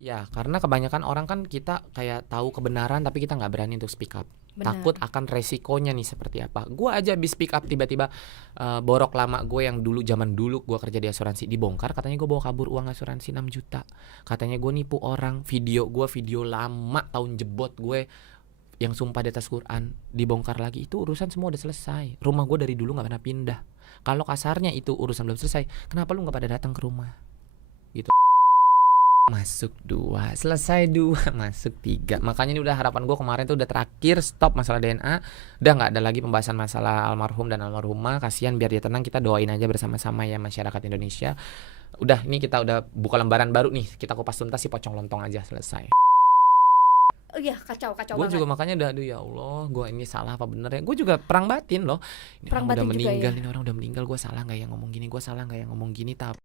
Ya, karena kebanyakan orang kan kita kayak tahu kebenaran tapi kita nggak berani untuk speak up. Benar. Takut akan resikonya nih seperti apa. Gue aja habis speak up tiba-tiba borok lama gue yang dulu zaman dulu gue kerja di asuransi dibongkar. Katanya gue bawa kabur uang asuransi 6 juta. Katanya gue nipu orang. Video lama tahun jebot gue yang sumpah di atas Quran dibongkar lagi. Itu urusan semua udah selesai. Rumah gue dari dulu nggak pernah pindah. Kalau kasarnya itu urusan belum selesai, kenapa lu nggak pada datang ke rumah? Gitu. Masuk 2, selesai 2, masuk 3. Makanya ini udah harapan gue kemarin tuh udah terakhir, stop masalah DNA. Udah gak ada lagi pembahasan masalah almarhum dan almarhumah. Kasihan, biar dia tenang, kita doain aja bersama-sama ya masyarakat Indonesia. Udah, ini kita udah buka lembaran baru nih. Kita kupas tuntas si pocong lontong aja, selesai. Oh iya, kacau Gue banget. juga makanya udah, aduh ya Allah, gue ini salah apa bener ya. Gue juga perang batin loh. Ini Perang orang udah batin juga meninggal, ya. ini orang udah meninggal. Gue salah gak ya ngomong gini, gue salah gak ya ngomong gini. Tapi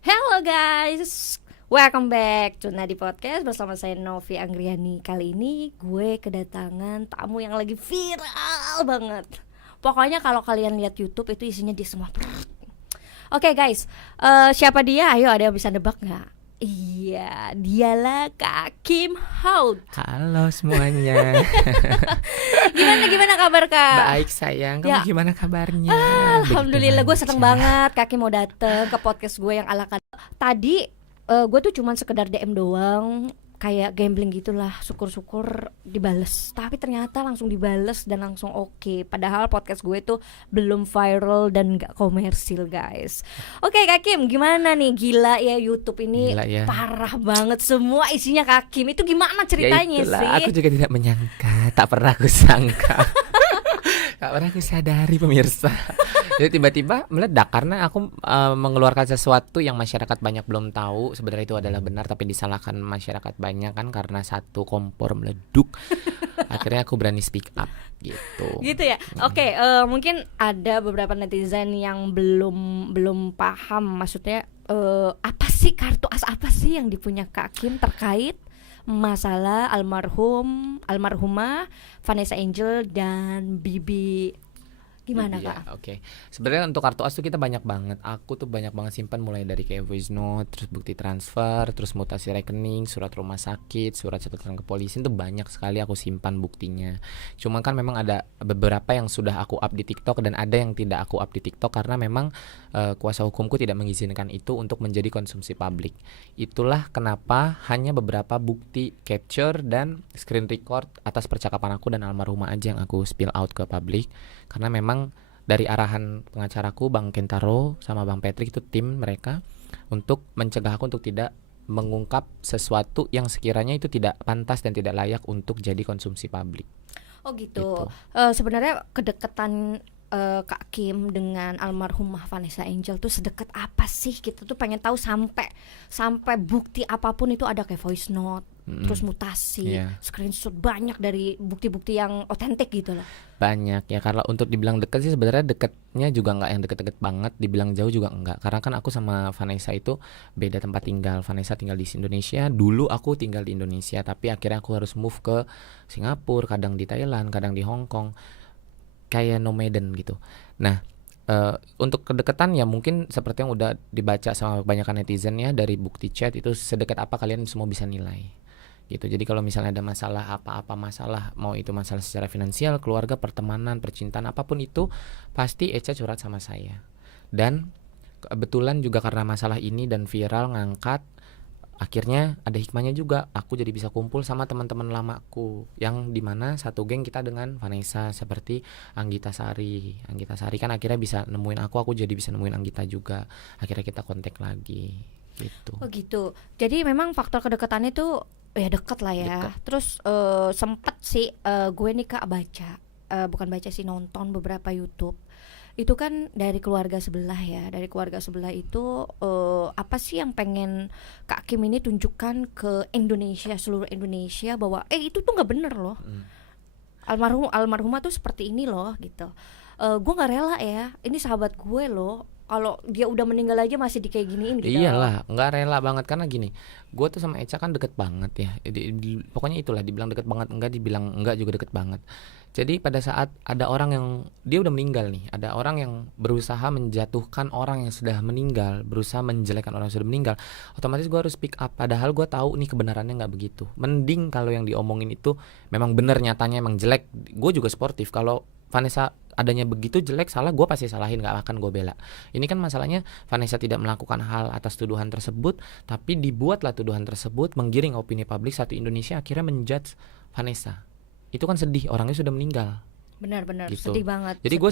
Hello guys, welcome back to Nadi Podcast bersama saya Novi Anggriani. Kali ini gue kedatangan tamu yang lagi viral banget. Pokoknya kalau kalian lihat YouTube itu isinya dia semua. Oke guys, siapa dia? Ayo, ada yang bisa nebak nggak? Iya, dialah Kak Kim Hout. halo semuanya. Gimana kabar Kak? Baik sayang, kamu Ya. gimana kabarnya? Alhamdulillah, gue Begitu seneng manja. banget Kak Kim mau dateng ke podcast gue yang ala kali. Tadi gue tuh cuman sekedar DM doang, kayak gambling gitulah, syukur-syukur dibales. Tapi ternyata langsung dibales dan langsung oke. Padahal podcast gue tuh belum viral dan gak komersil guys. Oke Kak Kim, gimana nih? Gila ya, YouTube ini Gila ya. parah banget, semua isinya Kak Kim. Itu gimana Ya ceritanya itulah, sih? aku juga tidak menyangka, tak pernah aku sangka. Tak pernah aku sadari pemirsa. Jadi tiba-tiba meledak karena aku mengeluarkan sesuatu yang masyarakat banyak belum tahu. Sebenarnya itu adalah benar tapi disalahkan masyarakat banyak kan karena satu kompor meleduk. Akhirnya aku berani speak up gitu. Gitu ya. Oke, mungkin ada beberapa netizen yang belum paham, maksudnya apa sih kartu as apa sih yang dipunya Kak Kim terkait masalah almarhumah Vanessa Angel dan Bibi. Gimana Iya, Kak? oke. Sebenarnya untuk kartu as tuh kita banyak banget. Aku tuh banyak banget simpan mulai dari kayak voice note, terus bukti transfer, terus mutasi rekening, surat rumah sakit, surat catatan kepolisian tuh banyak sekali aku simpan buktinya. Cuma kan memang ada beberapa yang sudah aku up di TikTok dan ada yang tidak aku up di TikTok karena memang kuasa hukumku tidak mengizinkan itu untuk menjadi konsumsi publik. Itulah kenapa hanya beberapa bukti capture dan screen record atas percakapan aku dan almarhumah aja yang aku spill out ke publik. Karena memang dari arahan pengacaraku Bang Kentaro sama Bang Patrick itu tim mereka untuk mencegah aku untuk tidak mengungkap sesuatu yang sekiranya itu tidak pantas dan tidak layak untuk jadi konsumsi publik. Oh gitu. Gitu. Sebenarnya kedekatan Kak Kim dengan almarhumah Vanessa Angel tuh sedekat apa sih? Kita tuh pengen tahu sampai bukti apapun itu ada, kayak voice note, terus mutasi, Iya. screenshot, banyak dari bukti-bukti yang otentik gitu loh. Banyak ya, karena untuk dibilang deket sih sebenarnya deketnya juga nggak yang deket-deket banget, dibilang jauh juga enggak. Karena kan aku sama Vanessa itu beda tempat tinggal. Vanessa tinggal di Indonesia, dulu aku tinggal di Indonesia, tapi akhirnya aku harus move ke Singapura, kadang di Thailand, kadang di Hong Kong, kayak nomaden gitu. Nah, untuk kedekatan ya mungkin seperti yang udah dibaca sama kebanyakan netizen ya, dari bukti chat itu sedekat apa kalian semua bisa nilai gitu. Jadi kalau misalnya ada masalah apa-apa masalah, mau itu masalah secara finansial, keluarga, pertemanan, percintaan, apapun itu pasti Echa curhat sama saya. Dan kebetulan juga karena masalah ini dan viral ngangkat, akhirnya ada hikmahnya juga, aku jadi bisa kumpul sama teman-teman lamaku yang dimana satu geng kita dengan Vanessa, seperti Anggita Sari kan akhirnya bisa nemuin aku jadi bisa nemuin Anggita juga, akhirnya kita kontak lagi gitu. Oh gitu. Jadi memang faktor kedekatannya tuh ya deket lah ya. Deket. Terus sempet sih gue nih Kak baca, bukan baca sih, nonton beberapa YouTube. Itu kan dari keluarga sebelah ya. Dari keluarga sebelah itu apa sih yang pengen Kak Kim ini tunjukkan ke Indonesia, seluruh Indonesia, bahwa itu tuh nggak bener loh. Almarhumah tuh seperti ini loh gitu. Gue nggak rela ya. Ini sahabat gue loh. Kalau dia udah meninggal aja masih di kayak giniin gitu. Iyalah, nggak rela banget karena gini, gue tuh sama Echa kan deket banget ya. Pokoknya itulah, dibilang deket banget enggak, dibilang enggak juga deket banget. Jadi pada saat ada orang yang dia udah meninggal nih, ada orang yang berusaha menjatuhkan orang yang sudah meninggal, berusaha menjelekkan orang yang sudah meninggal, otomatis gue harus speak up. Padahal gue tahu nih kebenarannya nggak begitu. Mending kalau yang diomongin itu memang benar, nyatanya emang jelek. Gue juga sportif. Kalau Vanessa adanya begitu jelek, salah, gue pasti salahin, nggak akan gue bela. Ini kan masalahnya Vanessa tidak melakukan hal atas tuduhan tersebut, tapi dibuatlah tuduhan tersebut menggiring opini publik satu Indonesia akhirnya menjudge Vanessa. Itu kan sedih, orangnya sudah meninggal. Benar-benar Gitu. sedih banget. Jadi gue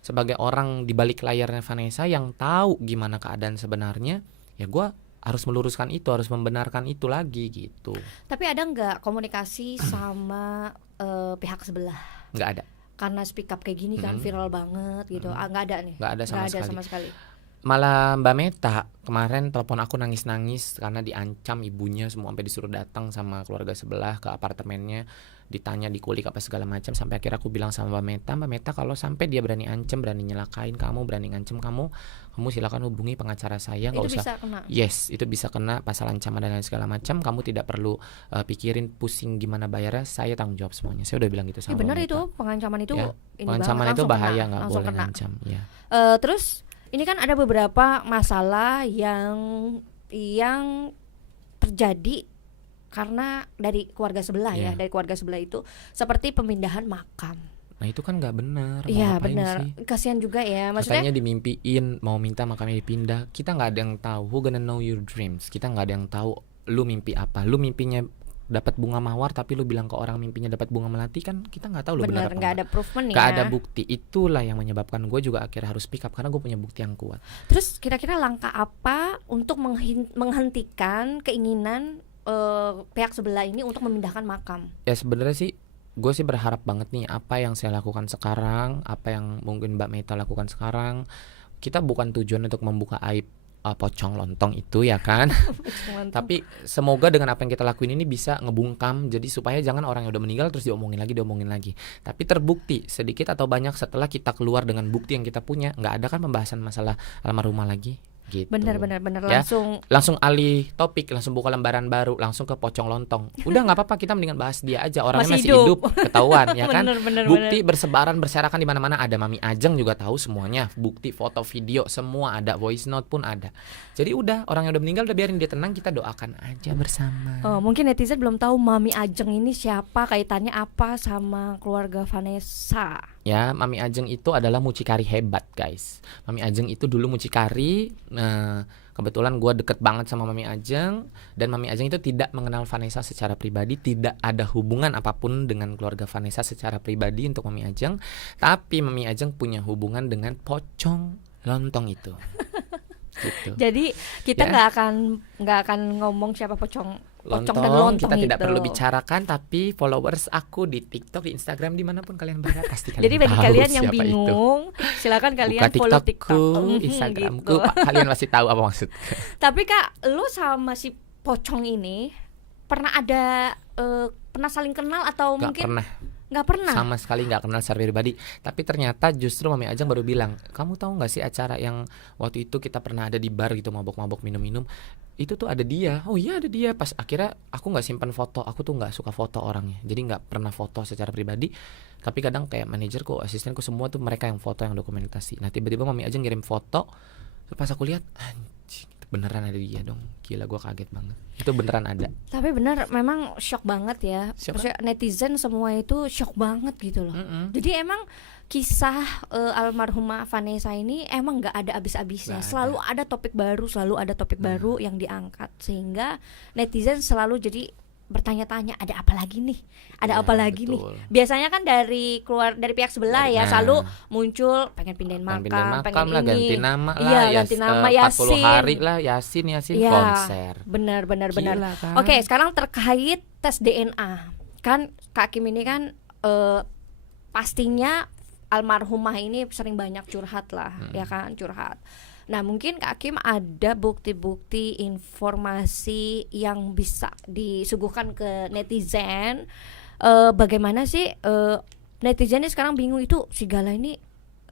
sebagai orang di balik layarnya Vanessa yang tahu gimana keadaan sebenarnya, ya gue harus meluruskan itu, harus membenarkan itu lagi gitu. Tapi ada nggak komunikasi sama pihak sebelah? Nggak ada. Karena speak up kayak gini kan viral banget gitu. Nggak ada nih. Nggak ada sama Nggak ada sekali. sama sekali. Malah Mbak Meta kemarin telepon aku nangis-nangis karena diancam ibunya, semua sampai disuruh datang sama keluarga sebelah ke apartemennya, ditanya, dikulik apa segala macam, sampai akhirnya aku bilang sama Mbak Meta kalau sampai dia berani ancam, berani nyelakain kamu, berani ngancem kamu silakan hubungi pengacara saya, nggak Itu usah. bisa kena. Yes, itu bisa kena pasal ancaman dan lain segala macam. Kamu tidak perlu pikirin pusing gimana bayarnya, saya tanggung jawab semuanya. Saya udah bilang gitu Ya sama benar Mbak Meta. itu pengancaman itu Ya, ini pengancaman banget, itu langsung bahaya, kena, nggak langsung boleh kena. ngancam. Ya. Terus ini kan ada beberapa masalah yang terjadi karena dari keluarga sebelah ya, Iya. dari keluarga sebelah itu seperti pemindahan makam. Nah itu kan nggak benar. Mau Iya ngapain benar, sih? kasihan juga ya. Maksudnya Katanya dimimpiin mau minta makamnya dipindah. Kita nggak ada yang tahu. Who gonna know your dreams? Kita nggak ada yang tahu lu mimpi apa. Lu mimpinya dapat bunga mawar tapi lu bilang ke orang mimpinya dapat bunga melati, kan kita nggak tahu lu benar benar apa nggak enggak. ada proofment ya. Nggak ada bukti. Itulah yang menyebabkan gue juga akhirnya harus speak up karena gue punya bukti yang kuat. Terus kira-kira langkah apa untuk menghentikan keinginan pihak sebelah ini untuk memindahkan makam? Ya sebenarnya sih gue sih berharap banget nih apa yang saya lakukan sekarang, apa yang mungkin Mbak Meta lakukan sekarang, kita bukan tujuan untuk membuka aib pocong lontong itu ya kan. Tapi semoga dengan apa yang kita lakuin ini bisa ngebungkam, jadi supaya jangan orang yang udah meninggal terus diomongin lagi. Tapi terbukti sedikit atau banyak setelah kita keluar dengan bukti yang kita punya, nggak ada kan pembahasan masalah almarhumah lagi. Gitu. Benar Ya, langsung alih topik, langsung buka lembaran baru, langsung ke pocong lontong. Udah nggak apa-apa, kita mendingan bahas dia aja, orangnya Masih masih hidup, ketahuan ya kan. Bener, Bukti bersebaran berserakan di mana-mana, ada Mami Ajeng juga tahu semuanya, bukti foto video semua ada, voice note pun ada. Jadi udah, orang yang udah meninggal udah biarin dia tenang, kita doakan aja bersama. mungkin netizen belum tahu Mami Ajeng ini siapa, kaitannya apa sama keluarga Vanessa. Ya, Mami Ajeng itu adalah mucikari hebat, guys. Mami Ajeng itu dulu mucikari. Nah, kebetulan gue deket banget sama Mami Ajeng. Dan Mami Ajeng itu tidak mengenal Vanessa secara pribadi, tidak ada hubungan apapun dengan keluarga Vanessa secara pribadi untuk Mami Ajeng. Tapi Mami Ajeng punya hubungan dengan pocong lontong itu. Gitu. Jadi kita Ya. nggak akan ngomong siapa pocong dan Lontong lontong kita tidak itu. perlu bicarakan, tapi followers aku di TikTok, di Instagram, dimanapun kalian berada pasti kalian Jadi bagi tahu kalian yang siapa itu. bingung, silakan kalian Buka follow TikTokku, TikTok. Instagramku, Gitu. kalian pasti tahu apa maksud. Tapi Kak, lu sama si pocong ini pernah pernah saling kenal atau Gak mungkin pernah, nggak pernah? sama sekali nggak kenal secara pribadi. Tapi ternyata justru Mami Ajeng baru bilang, kamu tahu nggak sih acara yang waktu itu kita pernah ada di bar gitu, mabok-mabok minum-minum, itu tuh ada dia. Oh iya ada dia. Pas akhirnya aku nggak simpan foto, aku tuh nggak suka foto orangnya, jadi nggak pernah foto secara pribadi. Tapi kadang kayak manajerku, asistenku, semua tuh mereka yang foto, yang dokumentasi. Nah tiba-tiba Mami Ajeng ngirim foto, terus pas aku lihat, anjing, beneran ada dia dong. Gila, gue kaget banget. Itu beneran ada. Tapi benar, memang shock banget ya. Shock. Maksudnya netizen semua itu shock banget gitu loh. Jadi emang kisah almarhumah Vanessa ini emang nggak ada habis-habisnya. Nggak ada. Selalu ada topik baru, selalu ada topik baru yang diangkat, sehingga netizen selalu jadi bertanya-tanya, ada apa lagi nih? Ada Ya, apa lagi nih? betul. Biasanya kan dari pihak sebelah ya, Nah. selalu muncul pengen pindahin Pengen makam, pindahin makam pengen lah, ini. ganti nama lah, Iya, ganti nama, 40 Yasin. hari lah, Yasin Iya, konser. benar. Gila kan? Oke, sekarang terkait tes DNA. Kan Kak Kim ini kan pastinya almarhumah ini sering banyak curhat lah, ya kan, curhat. Nah, mungkin Kak Kim ada bukti-bukti informasi yang bisa disuguhkan ke netizen. Bagaimana sih netizen ini sekarang bingung, itu si Gala ini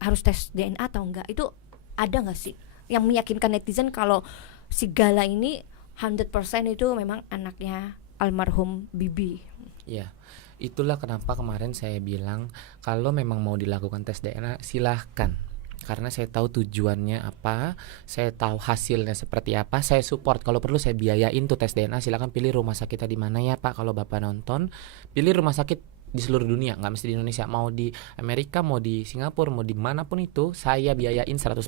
harus tes DNA atau enggak? Itu ada nggak sih yang meyakinkan netizen kalau si Gala ini 100% itu memang anaknya almarhum Bibi? Iya. Itulah kenapa kemarin saya bilang kalau memang mau dilakukan tes DNA silahkan. Karena saya tahu tujuannya apa, saya tahu hasilnya seperti apa, saya support. Kalau perlu saya biayain tuh tes DNA. Silahkan pilih rumah sakitnya di mana ya Pak. Kalau Bapak nonton, pilih rumah sakit di seluruh dunia, nggak mesti di Indonesia. Mau di Amerika, mau di Singapura, mau di manapun itu, saya biayain 100%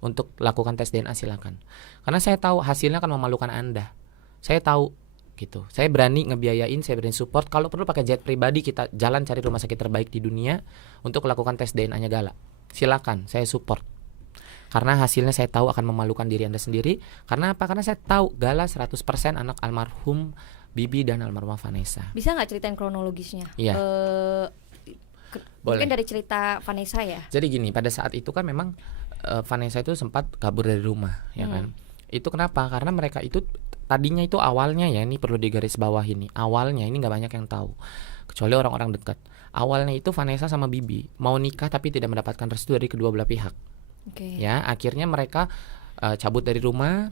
untuk lakukan tes DNA. Silakan. Karena saya tahu hasilnya akan memalukan Anda. Saya tahu gitu. Saya berani ngebiayain, saya berani support. Kalau perlu pakai jet pribadi, kita jalan cari rumah sakit terbaik di dunia untuk lakukan tes DNA-nya Gala. Silakan, saya support. Karena hasilnya saya tahu akan memalukan diri Anda sendiri. Karena apa? Karena saya tahu Gala 100% anak almarhum Bibi dan almarhumah Vanessa. Bisa nggak ceritain kronologisnya? Iya. Mungkin dari cerita Vanessa ya. Jadi gini, pada saat itu kan memang Vanessa itu sempat kabur dari rumah, ya kan? Itu kenapa? Karena mereka itu tadinya itu awalnya ya, ini perlu digaris bawah ini. Awalnya ini nggak banyak yang tahu, kecuali orang-orang dekat. Awalnya itu Vanessa sama Bibi mau nikah tapi tidak mendapatkan restu dari kedua belah pihak. Ya, akhirnya mereka cabut dari rumah.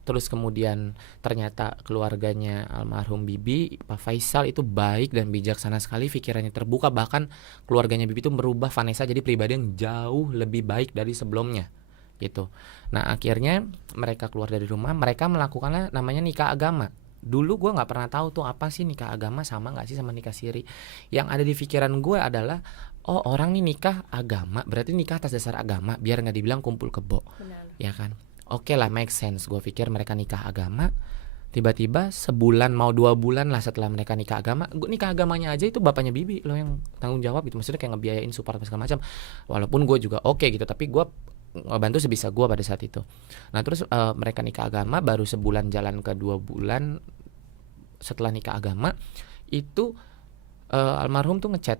Terus kemudian ternyata keluarganya almarhum Bibi, Pak Faisal itu baik dan bijaksana sekali, pikirannya terbuka. Bahkan keluarganya Bibi itu merubah Vanessa jadi pribadi yang jauh lebih baik dari sebelumnya gitu. Nah akhirnya mereka keluar dari rumah, mereka melakukanlah namanya nikah agama. Dulu gue nggak pernah tahu tuh apa sih nikah agama, sama nggak sih sama nikah siri. Yang ada di pikiran gue adalah, oh orang nih nikah agama berarti nikah atas dasar agama, biar nggak dibilang kumpul kebo. Benar. Ya kan. Oke lah, make sense. Gue pikir mereka nikah agama. Tiba-tiba sebulan mau 2 bulan lah setelah mereka nikah agama, nikah agamanya aja itu bapaknya Bibi loh yang tanggung jawab gitu. Maksudnya kayak ngebiayain support segala macam. Walaupun gue juga oke gitu, tapi gue ngebantu sebisa gue pada saat itu. Nah terus mereka nikah agama baru sebulan jalan ke 2 bulan setelah nikah agama itu almarhum tuh ngechat,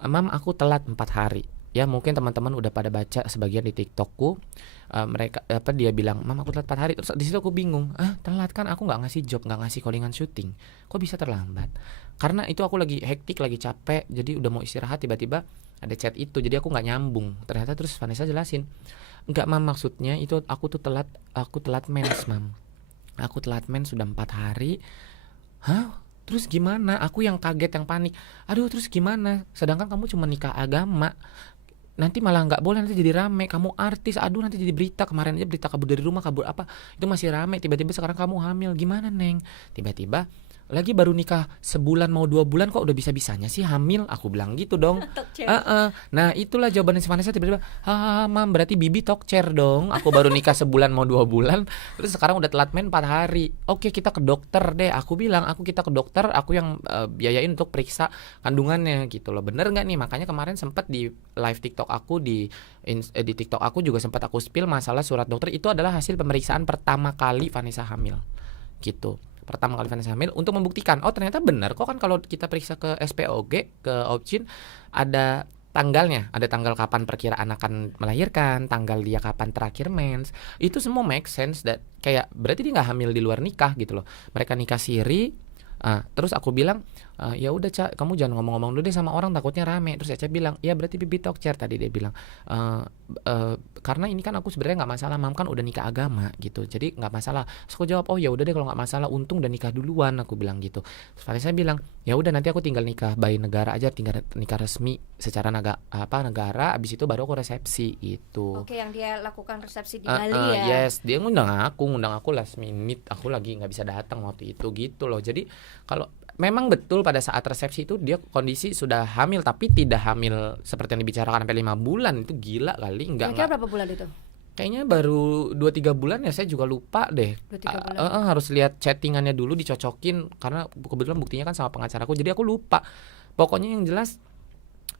"Mam, aku telat 4 hari." Ya mungkin teman-teman udah pada baca sebagian di TikTokku. Mereka dia bilang, "Mam, aku telat 4 hari." Terus di situ aku bingung, telat kan aku nggak ngasih job, nggak ngasih callingan syuting, kok bisa terlambat? Karena itu aku lagi hektik, lagi capek, jadi udah mau istirahat, tiba-tiba ada chat itu, jadi aku nggak nyambung. Ternyata terus Vanessa jelasin, "Enggak Mam, maksudnya itu aku telat mens Mam, aku telat mens sudah 4 hari." Hah? Terus gimana? Aku yang kaget, yang panik. Aduh, terus gimana? Sedangkan kamu cuma nikah agama. Nanti malah nggak boleh, nanti jadi rame. Kamu artis, aduh nanti jadi berita. Kemarin aja berita kabur dari rumah, kabur apa, itu masih rame. Tiba-tiba sekarang kamu hamil, gimana Neng? Tiba-tiba lagi baru nikah sebulan mau 2 bulan kok udah bisa-bisanya sih hamil. Aku bilang gitu dong. Nah itulah jawaban si Vanessa. Tiba-tiba, Mam, berarti Bibi talk chair dong. Aku baru nikah sebulan mau 2 bulan, terus sekarang udah telat men 4 hari. Oke, kita ke dokter deh. Aku bilang, kita ke dokter, aku yang biayain untuk periksa kandungannya gitu loh. Bener nggak nih? Makanya kemarin sempat di live TikTok aku, di TikTok aku juga sempat aku spill masalah surat dokter. Itu adalah hasil pemeriksaan pertama kali Vanessa hamil gitu. Pertama kali Vanessa hamil untuk membuktikan, oh ternyata benar kok. Kan kalau kita periksa ke SPOG, ke Opcin, ada tanggalnya, ada tanggal kapan perkiraan akan melahirkan, tanggal dia kapan terakhir mens. Itu semua make sense, that kayak berarti dia nggak hamil di luar nikah gitu loh. Mereka nikah siri. Terus aku bilang, ya udah Ca, kamu jangan ngomong-ngomong dulu deh sama orang, takutnya rame. Terus Ca bilang, ya berarti Bibi talk chair. Tadi dia bilang, karena ini kan aku sebenarnya nggak masalah, Mam, kan udah nikah agama gitu, jadi nggak masalah. Terus aku jawab, oh ya udah deh kalau nggak masalah, untung udah nikah duluan, aku bilang gitu. Terus Vanessa bilang, ya udah nanti aku tinggal nikah by negara aja, tinggal nikah resmi secara negara, abis itu baru aku resepsi itu. Oke, yang dia lakukan resepsi di Bali ya. Yes, dia ngundang aku last minute, aku lagi nggak bisa datang waktu itu gitu loh. Jadi kalau memang betul pada saat resepsi itu dia kondisi sudah hamil, tapi tidak hamil seperti yang dibicarakan sampai 5 bulan. Itu gila kali. Enggak. Kira-kira berapa bulan itu? Kayaknya baru 2-3 bulan ya, saya juga lupa deh. 2-3 bulan. Harus lihat chattingannya dulu, dicocokin, karena kebetulan buktinya kan sama pengacaraku, jadi aku lupa. Pokoknya yang jelas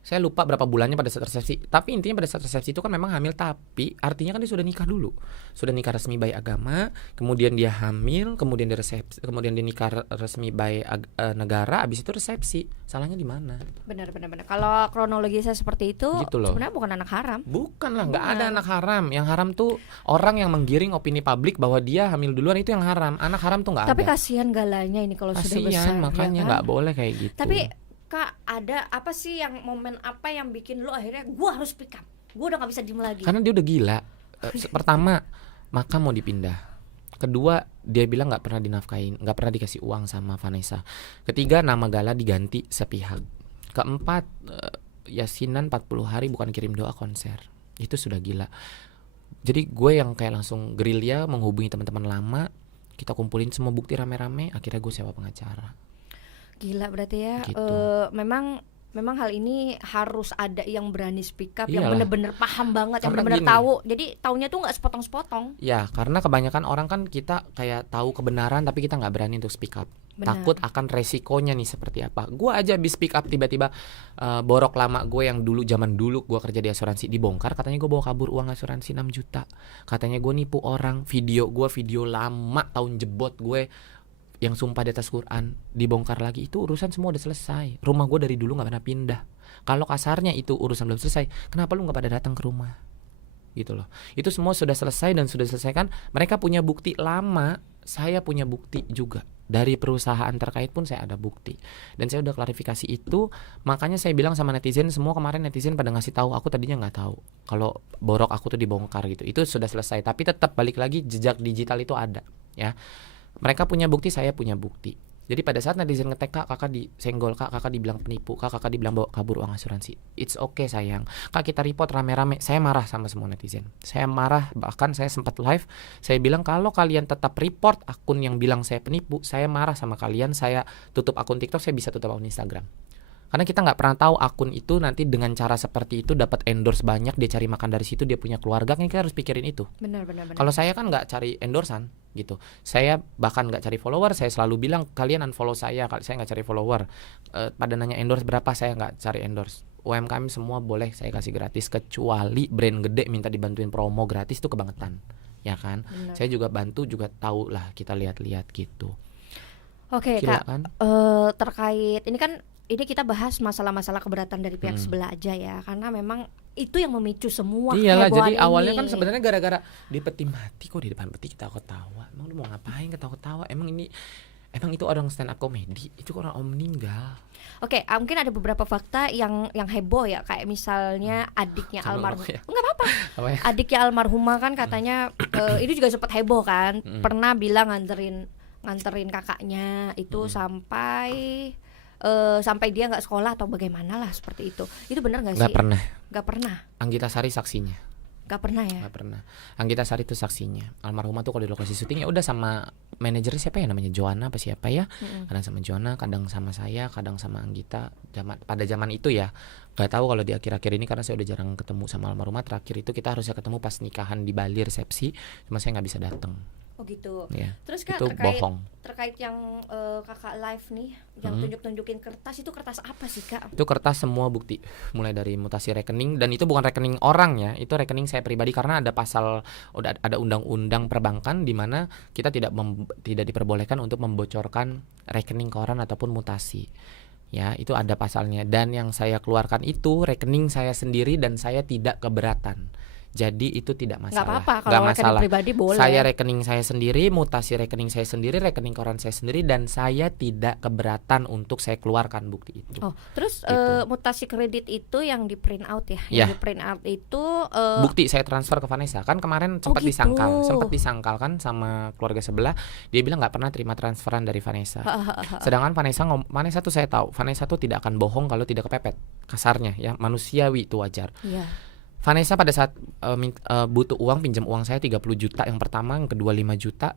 saya lupa berapa bulannya pada saat resepsi. Tapi intinya pada saat resepsi itu kan memang hamil, tapi artinya kan dia sudah nikah dulu. Sudah nikah resmi by agama, kemudian dia hamil, kemudian dia resepsi, kemudian dia nikah resmi by negara, habis itu resepsi. Salahnya di mana? Benar. Kalau kronologi saya seperti itu, gitu loh. Sebenarnya bukan anak haram. Bukan lah, nggak ada anak haram. Yang haram tuh orang yang menggiring opini publik bahwa dia hamil duluan, itu yang haram. Anak haram tuh nggak ada. Tapi kasihan Galanya ini kalau sudah besar. Makanya nggak boleh kayak gitu. Tapi Kak, ada apa sih yang momen apa yang bikin lo akhirnya gue harus pick up, gue udah gak bisa diem lagi? Karena dia udah gila. Pertama, makam mau dipindah. Kedua, dia bilang nggak pernah dinafkain, nggak pernah dikasih uang sama Vanessa. Ketiga, nama Gala diganti sepihak. Keempat, yasinan 40 hari bukan kirim doa konser. Itu sudah gila. Jadi gue yang kayak langsung gerilya menghubungi teman-teman lama, kita kumpulin semua bukti rame-rame, akhirnya gue sewa pengacara. Gila berarti ya. Gitu. Memang hal ini harus ada yang berani speak up, yang Iyalah. bener-bener paham banget, yang Karena bener-bener gini. tahu. Jadi taunya tuh nggak sepotong-sepotong. Ya, karena kebanyakan orang kan kita kayak tahu kebenaran tapi kita nggak berani untuk speak up. Benar. Takut akan resikonya nih seperti apa. Gue aja habis speak up tiba-tiba borok lama gue yang zaman dulu gue kerja di asuransi dibongkar. Katanya gue bawa kabur uang asuransi 6 juta. Katanya gue nipu orang. Video lama tahun jebot gue yang sumpah di atas Quran dibongkar lagi. Itu urusan semua udah selesai. Rumah gue dari dulu nggak pernah pindah. Kalau kasarnya itu urusan belum selesai, kenapa lu nggak pada datang ke rumah? Gitu loh. Itu semua sudah selesai dan sudah selesaikan. Mereka punya bukti lama, saya punya bukti juga. Dari perusahaan terkait pun saya ada bukti. Dan saya udah klarifikasi itu. Makanya saya bilang sama netizen, semua kemarin netizen pada ngasih tahu, aku tadinya nggak tahu kalau borok aku tuh dibongkar gitu. Itu sudah selesai. Tapi tetap balik lagi jejak digital itu ada, ya. Mereka punya bukti, saya punya bukti. Jadi pada saat netizen ngetek, kakak disenggol, kakak dibilang penipu, kakak dibilang bawa kabur uang asuransi. It's okay sayang. Kak, kita report rame-rame. Saya marah sama semua netizen. Saya marah, bahkan saya sempat live. Saya bilang kalau kalian tetap report akun yang bilang saya penipu, saya marah sama kalian. Saya tutup akun TikTok, saya bisa tutup akun Instagram. Karena kita nggak pernah tahu akun itu nanti dengan cara seperti itu dapat endorse banyak, dia cari makan dari situ, dia punya keluarga, kan kita harus pikirin itu. Benar. Kalau saya kan nggak cari endorsan gitu, saya bahkan nggak cari follower, saya selalu bilang kalian unfollow saya nggak cari follower. Pada nanya endorse berapa, saya nggak cari endorse. UMKM semua boleh saya kasih gratis, kecuali brand gede minta dibantuin promo gratis, itu kebangetan, ya kan? Benar. Saya juga bantu, juga tahu lah, kita lihat-lihat gitu. Oke, Gila Kak. kan? Terkait ini kita bahas masalah-masalah keberatan dari pihak sebelah aja ya, karena memang itu yang memicu semua Iyalah, kehebohan jadi awalnya ini. kan sebenarnya gara-gara di peti mati, kok di depan peti ketawa-ketawa. Emang lu mau ngapain ketawa-ketawa? Emang itu orang stand up comedy, itu orang meninggal. Oke, mungkin ada beberapa fakta yang heboh ya, kayak misalnya adiknya Sama almarhum. lu ya. Enggak apa-apa. Apa ya? Adiknya almarhumah kan katanya itu juga sempat heboh kan. Pernah bilang nganterin kakaknya itu sampai dia nggak sekolah atau bagaimana lah seperti itu. Itu benar nggak sih? Nggak pernah. Anggita Sari saksinya. Nggak pernah ya. Nggak pernah. Anggita Sari itu saksinya. Almarhumah tuh kalau di lokasi syuting ya udah sama manajernya siapa ya namanya, Joanna apa siapa ya. Kadang sama Joanna, kadang sama saya, kadang sama Anggita. Pada zaman itu ya. Gak tahu kalau di akhir-akhir ini karena saya udah jarang ketemu sama almarhumah. Terakhir itu kita harusnya ketemu pas nikahan di Bali resepsi, cuma saya nggak bisa datang. Oh gitu. Ya. Terus Kak, Itu bohong. terkait yang kakak live nih, yang tunjuk-tunjukin kertas, itu kertas apa sih Kak? Itu kertas semua bukti, mulai dari mutasi rekening, dan itu bukan rekening orang ya, itu rekening saya pribadi karena ada pasal, ada undang-undang perbankan di mana kita tidak diperbolehkan untuk membocorkan rekening ke orang ataupun mutasi. Ya, itu ada pasalnya, dan yang saya keluarkan itu rekening saya sendiri dan saya tidak keberatan. Jadi itu tidak masalah. Nggak apa-apa, kalau rekening pribadi boleh. Saya rekening saya sendiri, mutasi rekening saya sendiri, rekening koran saya sendiri, dan saya tidak keberatan untuk saya keluarkan bukti itu. Oh, terus Gitu. mutasi kredit itu yang di print out ya? Ya. Yang di print out itu Bukti saya transfer ke Vanessa. Kan kemarin sempat gitu. disangkal kan sama keluarga sebelah. Dia bilang nggak pernah terima transferan dari Vanessa. Sedangkan Vanessa tuh saya tahu, Vanessa tuh tidak akan bohong kalau tidak kepepet. Kasarnya ya, manusiawi itu wajar. Iya. Vanessa pada saat butuh uang, pinjam uang saya 30 juta yang pertama, yang kedua 5 juta.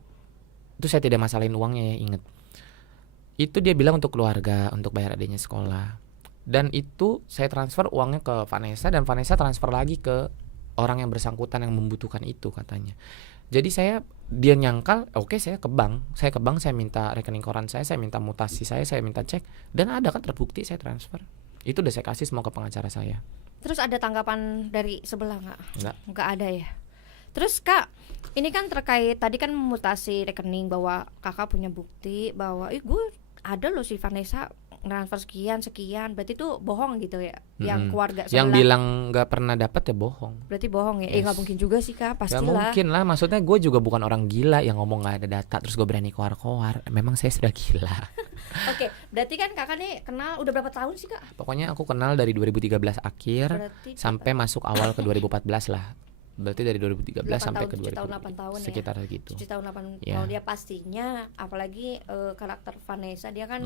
Itu saya tidak masalahin uangnya ya, inget. Itu dia bilang untuk keluarga, untuk bayar adiknya sekolah. Dan itu saya transfer uangnya ke Vanessa, dan Vanessa transfer lagi ke orang yang bersangkutan yang membutuhkan itu katanya. Jadi dia nyangkal, oke, saya ke bank, saya minta rekening koran saya minta mutasi saya minta cek, dan ada kan terbukti saya transfer. Itu udah saya kasih semua ke pengacara saya. Terus ada tanggapan dari sebelah nggak? Enggak. Nggak ada ya. Terus Kak, ini kan terkait tadi kan mutasi rekening, bahwa kakak punya bukti bahwa gue ada loh si Vanessa transfer sekian, berarti itu bohong gitu ya? Yang keluarga sebelah. Yang bilang nggak pernah dapat ya bohong. Berarti bohong ya? Yes. Nggak mungkin juga sih Kak, Gak pastilah. mungkin lah, maksudnya gue juga bukan orang gila yang ngomong nggak ada data terus gue berani koar-koar. Memang saya sudah gila. Oke, berarti kan kakak nih kenal udah berapa tahun sih Kak? Pokoknya aku kenal dari 2013 akhir Berarti sampai masuk awal ke 2014 lah. berarti dari 2013 sampai ke 7 tahun 8 tahun ya. sekitar gitu. 7 tahun 8 Ya. tahun dia pastinya, apalagi karakter Vanessa dia kan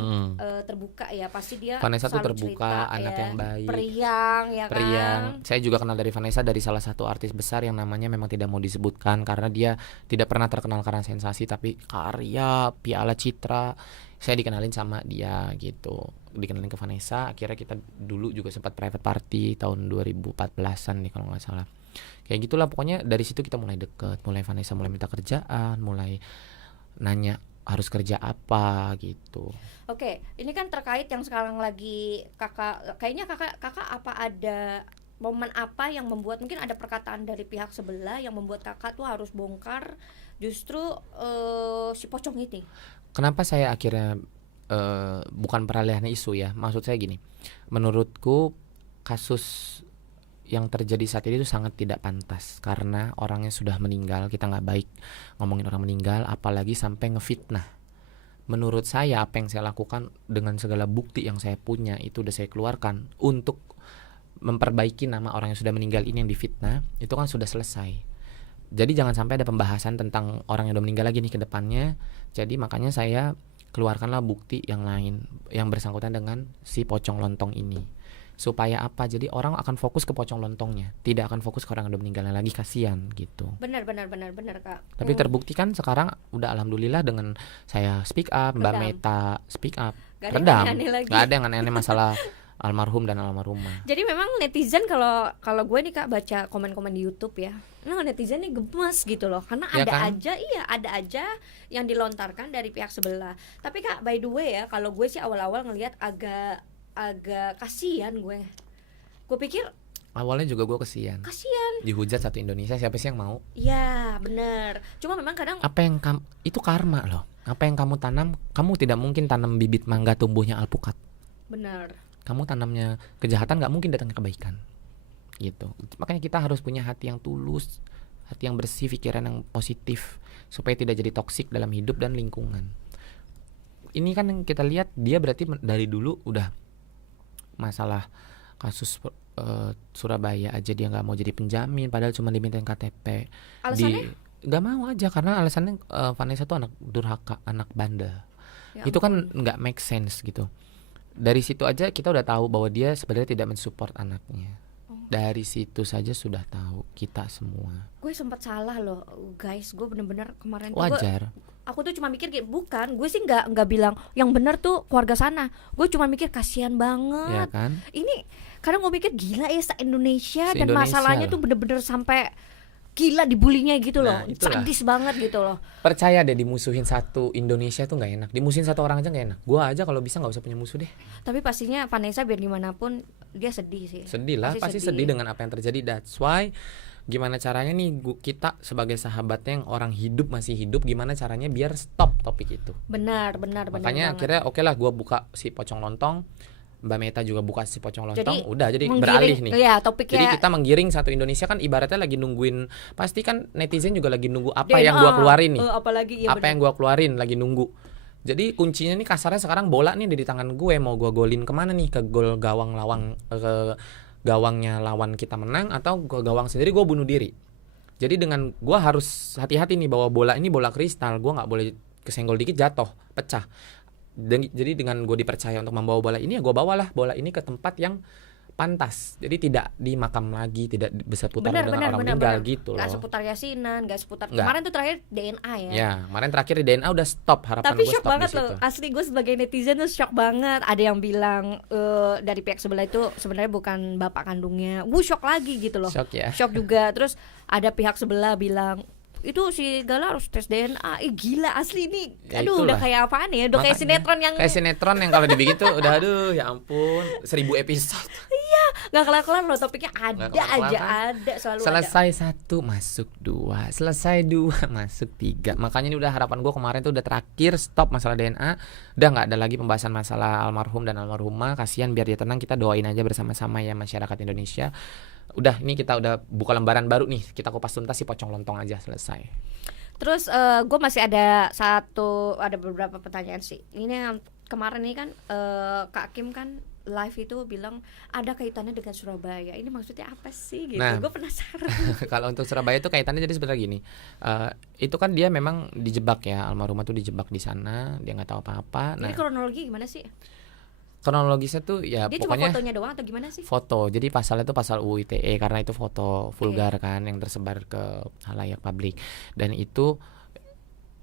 terbuka ya, pasti dia Vanessa tuh selalu terbuka, cerita, anak ya. yang baik, Periang ya periang. kan. Saya juga kenal dari Vanessa dari salah satu artis besar yang namanya memang tidak mau disebutkan karena dia tidak pernah terkenal karena sensasi, tapi karya, piala citra. Saya dikenalin sama dia gitu, dikenalin ke Vanessa. Akhirnya kita dulu juga sempat private party tahun 2014an nih kalau nggak salah. Kayak gitulah pokoknya, dari situ kita mulai deket, mulai Vanessa mulai minta kerjaan, mulai nanya harus kerja apa gitu. Oke, ini kan terkait yang sekarang lagi kakak, kayaknya kakak apa ada momen apa yang membuat, mungkin ada perkataan dari pihak sebelah yang membuat kakak tuh harus bongkar justru si pocong ini. Kenapa saya akhirnya bukan peralihan isu ya, maksud saya gini, menurutku kasus yang terjadi saat ini itu sangat tidak pantas karena orangnya sudah meninggal. Kita nggak baik ngomongin orang meninggal, apalagi sampai ngefitnah. Menurut saya apa yang saya lakukan dengan segala bukti yang saya punya itu udah saya keluarkan untuk memperbaiki nama orang yang sudah meninggal ini yang difitnah, itu kan sudah selesai. Jadi jangan sampai ada pembahasan tentang orang yang udah meninggal lagi nih ke depannya. Jadi makanya saya keluarkanlah bukti yang lain yang bersangkutan dengan si pocong lontong ini. Supaya apa? Jadi orang akan fokus ke pocong lontongnya, tidak akan fokus ke orang yang udah meninggal lagi, kasihan gitu. Benar Kak. Tapi terbukti kan sekarang udah alhamdulillah dengan saya speak up, Mbak Redam. Meta speak up, Gak ada yang redam. aneh-aneh lagi. Gak ada yang aneh-aneh masalah almarhum dan almarhumah. Jadi memang netizen, kalau gue nih Kak baca komen-komen di YouTube ya, nah netizen nih gemes gitu loh, karena Ya ada kan? ada aja yang dilontarkan dari pihak sebelah. Tapi Kak, by the way ya, kalau gue sih awal-awal ngelihat agak kasihan gue. Gue pikir Awalnya juga gue kasihan. Dihujat satu Indonesia, siapa sih yang mau? ya bener. Cuma memang kadang Apa yang itu karma loh. Apa yang kamu tanam, kamu tidak mungkin tanam bibit mangga tumbuhnya alpukat. bener. Kamu tanamnya kejahatan, nggak mungkin datangnya kebaikan. Gitu. Makanya kita harus punya hati yang tulus, hati yang bersih, pikiran yang positif, supaya tidak jadi toksik dalam hidup dan lingkungan. Ini kan yang kita lihat, dia berarti dari dulu udah masalah kasus Surabaya aja dia nggak mau jadi penjamin, padahal cuma dimintain KTP. Alasannya? Nggak mau aja karena alasannya Vanessa tuh anak durhaka, anak bandel. Ya Itu kan nggak make sense gitu. Dari situ aja kita udah tahu bahwa dia sebenarnya tidak mensupport anaknya. Dari situ saja sudah tahu kita semua. Gue sempat salah loh guys, gue bener-bener kemarin tuh Wajar. aku tuh cuma mikir kayak, bukan, gue sih nggak bilang yang benar tuh keluarga sana. Gue cuma mikir kasihan Ya banget. kan? Ini kadang gue mikir gila ya se-Indonesia, dan Se-Indonesia masalahnya loh. tuh bener-bener sampai gila dibulinya gitu loh. Nah, itulah. Sadis banget gitu loh. Percaya deh, dimusuhin satu Indonesia tuh nggak enak. Dimusuhin satu orang aja nggak enak. Gua aja kalau bisa nggak usah punya musuh deh. Tapi pastinya Vanessa biar gimana pun dia sedih sih. Sedih lah, pasti sedih dengan apa yang terjadi. That's why gimana caranya nih kita sebagai sahabatnya yang orang hidup masih hidup, gimana caranya biar stop topik itu. Benar Makanya banget. akhirnya oke lah, gue buka si pocong lontong, Mbak Meta juga buka si pocong lontong, jadi menggiring- beralih nih. ya, topiknya Jadi kita menggiring satu Indonesia, kan ibaratnya lagi nungguin, pasti kan netizen juga lagi nunggu apa yang DNA, gua keluarin nih. apalagi ya Apa yang gua keluarin lagi nunggu. Jadi kuncinya nih kasarnya sekarang bola nih di tangan gue, mau gua golin kemana nih, ke gol gawang lawang, ke gawangnya lawan kita menang, atau ke gawang sendiri gue bunuh diri. Jadi dengan gue harus hati-hati nih, bahwa bola ini bola kristal, gue nggak boleh kesenggol dikit jatuh, pecah. Jadi dengan gue dipercaya untuk membawa bola ini, ya gue bawalah bola ini ke tempat yang pantas. Jadi tidak di makam lagi, tidak berseputar dengan orang meninggal gitu loh. Gak seputar yasinan, gak seputar. Nggak. Kemarin tuh terakhir DNA ya. Ya, kemarin terakhir di DNA udah stop, harapan Tapi gue shock stop banget di situ. loh, asli gue sebagai netizen tuh shock banget. Ada yang bilang dari pihak sebelah itu sebenarnya bukan bapak kandungnya. Shock lagi gitu loh. Shock ya. Shock juga. Terus ada pihak sebelah bilang itu si Gala harus tes DNA. Gila asli ini. Ya Aduh itulah. udah kayak apaan ya? Udah kayak Makanya, sinetron yang kayak sinetron yang kalau dibikin tuh udah aduh ya ampun 1000 episode. gak kelar-kelar loh, topiknya ada Nggak kelar-kelar aja, kan? ada selalu ada. Selesai 1 masuk 2, selesai 2 masuk 3. Makanya ini udah harapan gue kemarin tuh udah terakhir, stop masalah DNA. Udah nggak ada lagi pembahasan masalah almarhum dan almarhumah. Kasihan, biar dia tenang, kita doain aja bersama-sama ya masyarakat Indonesia. Udah, ini kita udah buka lembaran baru nih. Kita kupas tuntas si pocong lontong aja, selesai. Terus gue masih ada beberapa pertanyaan sih. Ini yang kemarin nih kan Kak Kim kan live itu bilang ada kaitannya dengan Surabaya. Ini maksudnya apa sih gitu? Nah. Gue penasaran. Kalau untuk Surabaya itu kaitannya jadi sebenarnya gini, itu kan dia memang dijebak ya, almarhumah tuh dijebak di sana, dia nggak tahu apa-apa. Nah, Jadi kronologi gimana sih? kronologisnya tuh ya Dia cuma pokoknya fotonya doang atau gimana sih? foto. Jadi pasalnya itu pasal UU ITE karena itu foto vulgar kan yang tersebar ke halayak publik. Dan itu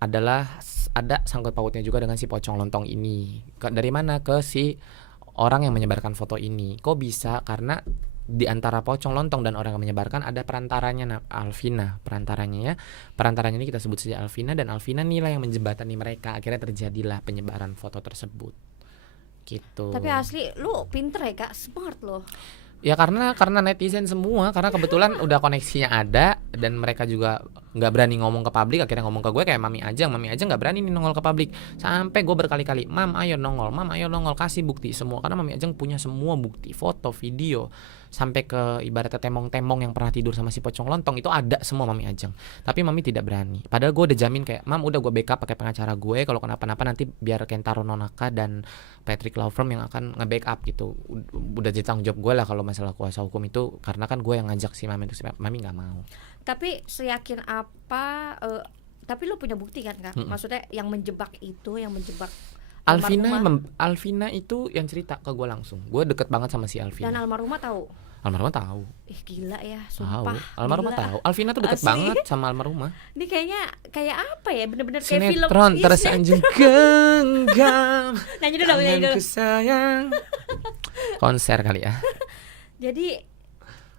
adalah ada sangkut pautnya juga dengan si pocong lontong ini. Dari mana ke si orang yang menyebarkan foto ini? Kok bisa? Karena di antara pocong lontong dan orang yang menyebarkan ada perantaranya, Alvina. Perantaranya ini kita sebut saja Alvina, dan Alvina inilah yang menjembatani mereka. Akhirnya terjadilah penyebaran foto tersebut. Gitu. Tapi asli lu pinter ya Kak, smart loh. Ya karena netizen semua, karena kebetulan udah koneksinya ada dan mereka juga nggak berani ngomong ke publik, akhirnya ngomong ke gue kayak Mami Ajeng nggak berani nih nongol ke publik, sampai gue berkali-kali, Mam ayo nongol, kasih bukti semua, karena Mami Ajeng punya semua bukti, foto, video, sampai ke ibaratnya temong-temong yang pernah tidur sama si pocong lontong itu ada semua Mami Ajeng, tapi Mami tidak berani. Padahal gue udah jamin kayak, Mam udah gue backup pakai pengacara gue, kalau kenapa-napa nanti biar Kentaro Nonaka dan Patrick Law Firm yang akan nge-backup gitu. Udah jadi tanggung jawab gue lah kalau masalah kuasa hukum itu, karena kan gue yang ngajak si Mami itu, Mami nggak mau. Tapi seyakin apa tapi lu punya bukti kan Kak? Maksudnya yang menjebak Alvina itu yang cerita ke gue langsung. Gue deket banget sama si Alvina. Dan almarhumah tahu. Almarhumah tahu. Gila ya, sumpah. Almarhumah tahu. Alvina tuh deket Asli. banget sama almarhumah. Ini kayaknya kayak apa ya? Bener-bener kayak film. Sinetron tersanjung genggam. Nyanyi dulu. Tanganku sayang. Konser kali ya. Jadi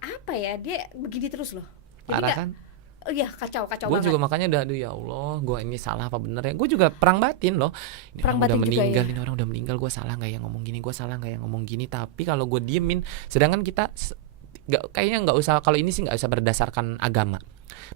apa ya? Dia begini terus loh. Jadi Parah kan? Oh iya, kacau Gue banget. juga makanya aduh ya Allah, gue ini salah apa bener ya? Gue juga perang batin loh. Ini Perang orang udah batin juga meninggal, ya. ini orang udah meninggal, gue salah nggak ya ngomong gini, gue salah nggak ya ngomong gini. Tapi kalau gue diemin, sedangkan kita kayaknya nggak usah, kalau ini sih nggak usah berdasarkan agama.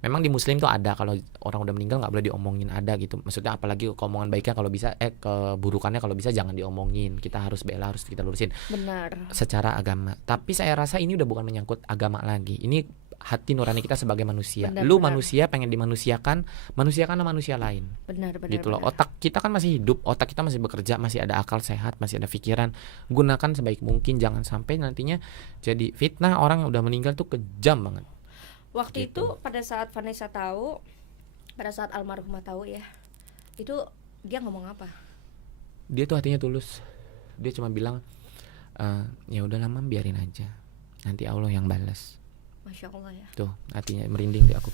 Memang di Muslim tuh ada kalau orang udah meninggal nggak boleh diomongin, ada gitu. Maksudnya apalagi keomongan baiknya kalau bisa, keburukannya kalau bisa jangan diomongin. Kita harus bela, harus kita lurusin. Benar. Secara agama. Tapi saya rasa ini udah bukan menyangkut agama lagi. Ini hati nurani kita sebagai manusia. Lu manusia pengen dimanusiakan, manusiakan manusia lain. Benar. Gitu loh. Otak kita kan masih hidup, otak kita masih bekerja, masih ada akal sehat, masih ada pikiran. Gunakan sebaik mungkin, jangan sampai nantinya jadi fitnah. Orang yang udah meninggal tuh kejam banget. Waktu Gitu. itu pada saat Vanessa tahu, pada saat almarhumah tahu ya, itu dia ngomong apa? Dia tuh hatinya tulus. Dia cuma bilang, ya udah lama biarin aja. Nanti Allah yang balas. Masya Allah ya. Tuh hatinya merinding di aku.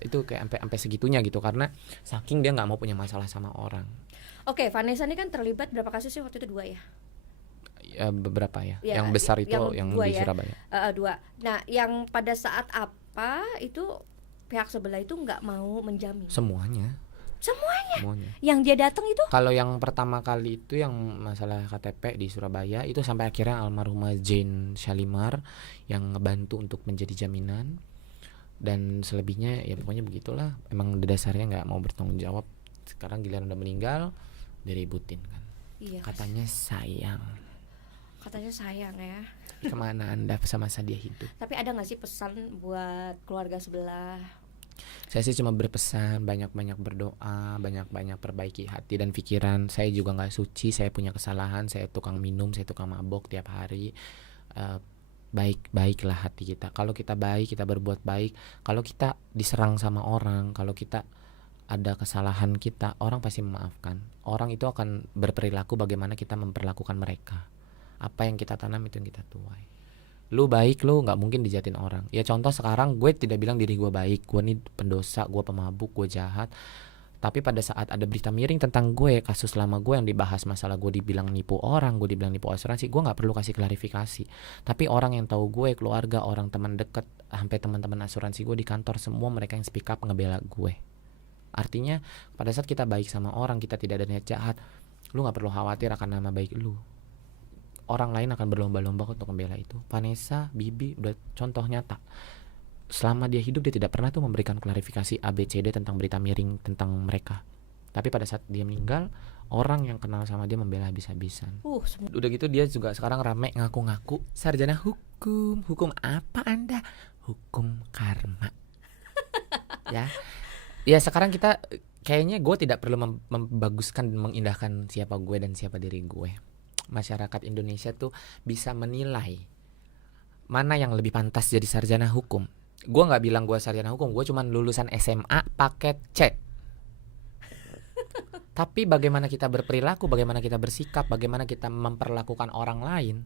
Itu kayak sampai segitunya gitu, karena saking dia nggak mau punya masalah sama orang. Oke, Vanessa ini kan terlibat berapa kasus sih waktu itu? 2 ya? Ya, beberapa ya. Ya, Yang besar itu yang dua di ya. Surabaya. 2. Nah, yang pada saat apa itu pihak sebelah itu nggak mau menjamin? Semuanya. Yang dia datang itu? Kalau yang pertama kali itu yang masalah KTP di Surabaya itu sampai akhirnya almarhumah Jane Shalimar yang ngebantu untuk menjadi jaminan, dan selebihnya ya pokoknya begitulah. Emang dasarnya nggak mau bertanggung jawab. Sekarang giliran udah meninggal diributin kan. Iya. Katanya sayang. Ya. Kemana Anda semasa dia hidup? Tapi ada nggak sih pesan buat keluarga sebelah? Saya sih cuma berpesan banyak-banyak berdoa, banyak-banyak perbaiki hati dan pikiran. Saya juga nggak suci, saya punya kesalahan, saya tukang minum, saya tukang mabok tiap hari. Baik-baiklah hati kita. Kalau kita baik, kita berbuat baik. Kalau kita diserang sama orang, kalau kita ada kesalahan kita, orang pasti memaafkan. Orang itu akan berperilaku bagaimana kita memperlakukan mereka. Apa yang kita tanam itu yang kita tuai. Lu baik, lu nggak mungkin dijahatin orang. Ya contoh sekarang gue tidak bilang diri gue baik, gue nih pendosa, gue pemabuk, gue jahat. Tapi pada saat ada berita miring tentang gue, kasus lama gue yang dibahas masalah gue dibilang nipu orang, gue dibilang nipu asuransi, gue nggak perlu kasih klarifikasi. Tapi orang yang tahu gue, keluarga, orang teman dekat, sampai teman-teman asuransi gue di kantor, semua mereka yang speak up ngebela gue. Artinya pada saat kita baik sama orang, kita tidak ada niat jahat, lu nggak perlu khawatir akan nama baik lu. Orang lain akan berlomba-lomba untuk membela itu. Vanessa, Bibi udah contoh nyata. Selama dia hidup dia tidak pernah tuh memberikan klarifikasi ABCD tentang berita miring tentang mereka. Tapi pada saat dia meninggal, orang yang kenal sama dia membela habis-habisan. Udah gitu dia juga sekarang rame ngaku-ngaku sarjana hukum. Hukum apa Anda? Hukum karma. Ya. Ya sekarang kita kayaknya gue tidak perlu membaguskan dan mengindahkan siapa gue dan siapa diri gue. masyarakat Indonesia tuh bisa menilai mana yang lebih pantas jadi sarjana hukum. Gue nggak bilang gue sarjana hukum, gue cuman lulusan SMA paket C. Tapi bagaimana kita berperilaku, bagaimana kita bersikap, bagaimana kita memperlakukan orang lain,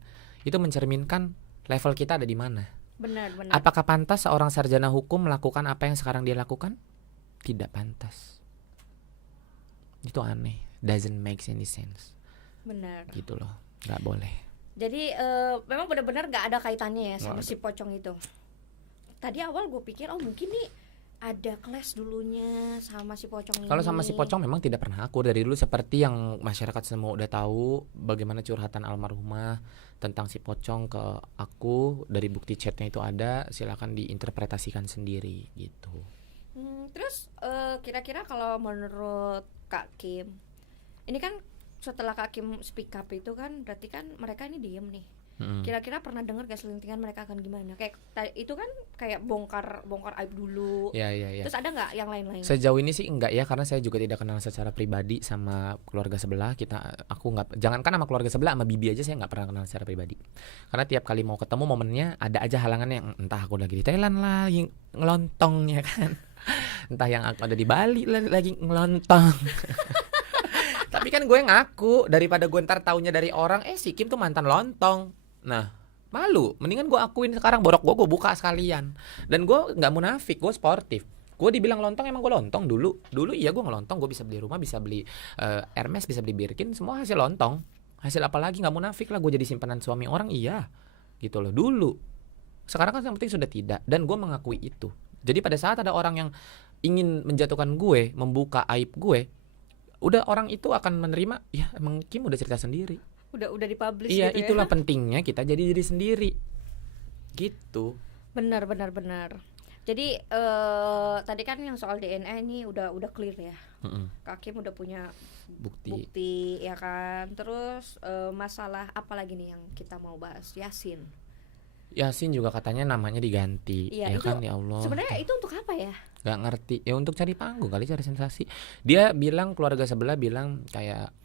itu mencerminkan level kita ada di mana. Benar. Apakah pantas seorang sarjana hukum melakukan apa yang sekarang dia lakukan? Tidak pantas. Itu aneh, doesn't make any sense. Benar. Gitu loh, nggak boleh. Jadi memang benar-benar nggak ada kaitannya ya sama Nggak si pocong itu. Tadi awal gue pikir mungkin nih ada kelas dulunya sama si pocong ini. Kalau sama si pocong memang tidak pernah akur dari dulu, seperti yang masyarakat semua udah tahu bagaimana curhatan almarhumah tentang si pocong ke aku, dari bukti chatnya itu ada, silakan diinterpretasikan sendiri gitu. Terus kira-kira kalau menurut Kak Kim, ini kan setelah Kak Kim speak up itu kan berarti kan mereka ini diem nih. Kira-kira pernah dengar gak selentingan mereka akan gimana? Kayak itu kan kayak bongkar aib dulu. Ya. Terus ada nggak yang lain-lain? Sejauh ini sih enggak ya, karena saya juga tidak kenal secara pribadi sama keluarga sebelah. Aku nggak, jangankan sama keluarga sebelah, sama bibi aja saya nggak pernah kenal secara pribadi. Karena tiap kali mau ketemu momennya ada aja halangannya, yang entah aku lagi di Thailand lagi ngelontong ya kan, entah yang aku ada di Bali lagi ngelontong. Tapi kan gue ngaku, daripada gue ntar taunya dari orang si Kim tuh mantan lontong. Nah, malu, mendingan gue akuin sekarang, borok gue buka sekalian. Dan gue nggak munafik, gue sportif. Gue dibilang lontong, emang gue lontong dulu iya gue ngelontong, gue bisa beli rumah, bisa beli Hermes, bisa beli Birkin, semua hasil lontong. Hasil apa lagi, nggak munafik lah, gue jadi simpanan suami orang, iya gitu loh dulu. Sekarang kan yang penting sudah tidak, dan gue mengakui itu. Jadi pada saat ada orang yang ingin menjatuhkan gue, membuka aib gue, udah orang itu akan menerima, ya emang Kim udah cerita sendiri. Udah dipublish Iya, gitu itulah ya. pentingnya kita jadi diri sendiri. Gitu. Benar. Jadi tadi kan yang soal DNA ini udah clear ya. Kak Kim udah punya bukti ya kan. Terus masalah apa lagi nih yang kita mau bahas? Yasin juga katanya namanya diganti. Iya, Ya kan, ya Allah. Sebenarnya itu untuk apa ya? Gak ngerti. Ya untuk cari panggung kali, cari sensasi. Dia bilang, keluarga sebelah bilang kayak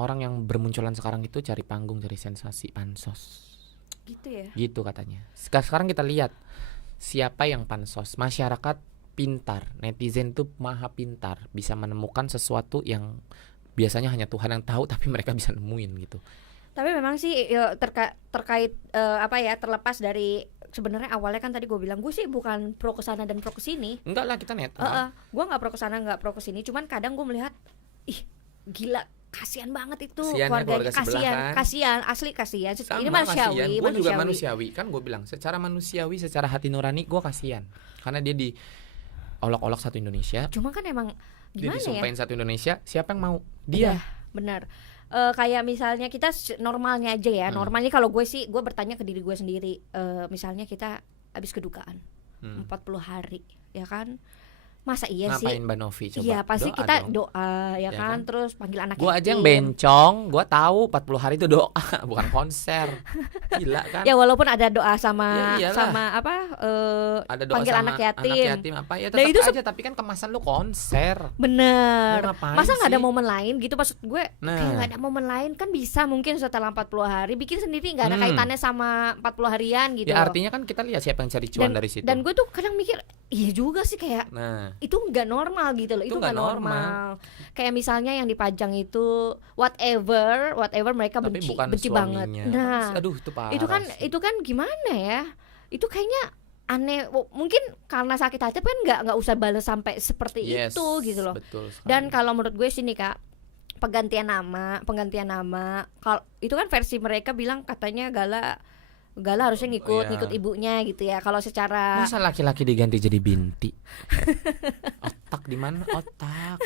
orang yang bermunculan sekarang itu cari panggung, cari sensasi, pansos. Gitu ya. Gitu katanya. Sekarang kita lihat siapa yang pansos. Masyarakat pintar, netizen tuh maha pintar, bisa menemukan sesuatu yang biasanya hanya Tuhan yang tahu, tapi mereka bisa nemuin gitu. Tapi memang sih terkait terlepas dari sebenarnya awalnya kan tadi gue bilang gue sih bukan pro kesana dan pro kesini. Enggak lah, kita netral. Gue nggak pro kesana nggak pro kesini, cuman kadang gue melihat gila, kasihan banget itu keluarganya, kasihan asli kasihan. Ini manusiawi. Gue juga manusiawi kan, gue bilang secara manusiawi, secara hati nurani gue kasihan karena dia di olok-olok satu Indonesia. Cuma kan emang gimana dia disumpahin ya? satu Indonesia, siapa yang mau? Dia. Benar. Kayak misalnya kita normalnya aja ya. Normalnya kalau gue sih, gue bertanya ke diri gue sendiri. Misalnya kita habis kedukaan 40 hari, ya kan? Masa iya sih? Ngapain Mbak Novi coba? Iya pasti doa kita dong. doa ya kan? Terus panggil anak Gua aja yang bencong, gua tahu 40 hari itu doa, bukan konser. Gila kan? Ya walaupun ada doa sama Ya, ada doa panggil sama anak yatim apa ya, tetap itu aja, tapi kan kemasan lu konser. Bener. Masa nggak ada sih? momen lain gitu, maksud gue? Kayak nggak ada momen lain kan bisa mungkin setelah 40 hari bikin sendiri, nggak ada kaitannya sama 40 harian gitu. Ya artinya kan kita lihat siapa yang cari cuan dari situ. Dan gue tuh kadang mikir, iya juga sih, kayak itu nggak normal gitu loh. Itu nggak normal. Kayak misalnya yang dipajang itu whatever mereka tapi benci bukan banget. suaminya. Nah, aduh itu parah. Itu kan gimana ya? Itu kayaknya aneh. Mungkin karena sakit hati kan nggak usah balas sampai seperti itu gitu loh. Betul sekali. Dan kalau menurut gue sini Kak, penggantian nama kalau itu kan versi mereka bilang katanya Gala harusnya ngikut ibunya gitu ya. Kalau secara masa laki-laki diganti jadi binti? Otak di mana? Otak.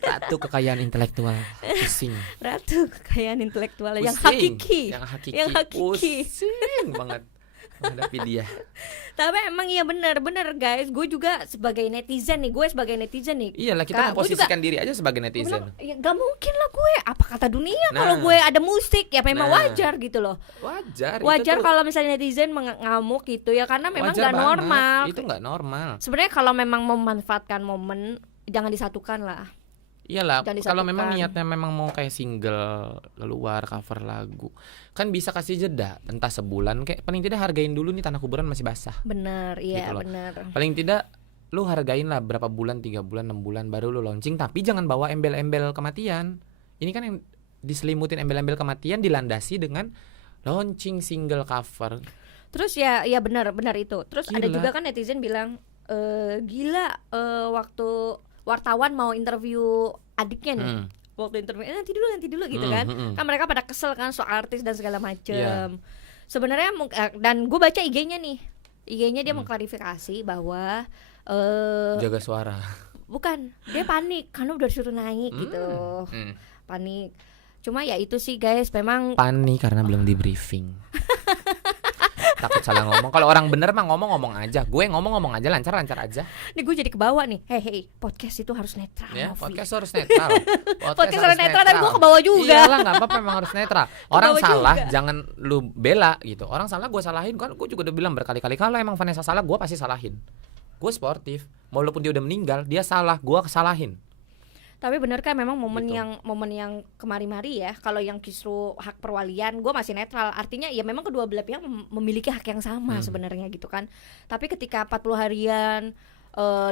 Ratu kekayaan intelektual. Pusing. Ratu kekayaan intelektual yang hakiki. Yang hakiki. Pusing banget menghadapi dia. Tapi emang iya bener guys. Gue juga sebagai netizen nih. Iyalah, kita memposisikan diri aja sebagai netizen. Ya gak mungkin lah gue. Apa kata dunia kalau gue ada musik ya memang wajar gitu loh. Wajar kalau misalnya netizen ngamuk gitu ya, karena memang gak normal. Itu gak normal. Sebenarnya kalau memang memanfaatkan momen, jangan disatukan lah. Iyalah, Jangan kalau memang disatukan. niatnya memang mau kayak single keluar cover lagu, kan bisa kasih jeda entah sebulan, kayak paling tidak hargain dulu nih Tanah Kuburan masih basah Bener, iya gitu loh. bener. Paling tidak lu hargain lah berapa bulan, 3 bulan, 6 bulan baru lu launching, tapi jangan bawa embel-embel kematian. Ini kan yang diselimutin embel-embel kematian dilandasi dengan launching single cover. Terus ya benar itu. Terus ada Gila. juga kan netizen bilang gila, waktu wartawan mau interview adiknya nih. Hmm. Waktu interview nanti dulu gitu kan. Kan mereka pada kesel kan soal artis dan segala macem. Iya. Sebenarnya dan gue baca IG-nya nih. IG-nya dia mengklarifikasi bahwa Jaga suara. bukan, dia panik karena udah disuruh naik gitu. Panik. Cuma ya itu sih guys, memang Panik karena belum di briefing. Takut salah ngomong. Kalau orang bener mah ngomong aja. Gue ngomong aja, lancar aja. nih gue jadi kebawa nih. Hey, podcast itu harus netral. Ya, Novi. podcast harus netral. Podcast harus netral, tapi gue kebawa juga. Iyalah, nggak apa-apa, memang harus netral. Orang Kebawa salah juga. jangan lu bela gitu. Orang salah gue salahin kan, gue juga udah bilang berkali-kali kalau emang Vanessa salah gue pasti salahin. Gue sportif, walaupun dia udah meninggal, dia salah, gue kesalahin. Tapi bener kan memang momen Gitu. yang kemari-mari ya. Kalau yang kisru hak perwalian, gue masih netral. Artinya ya memang kedua belah pihak memiliki hak yang sama sebenarnya gitu kan. Tapi ketika 40 harian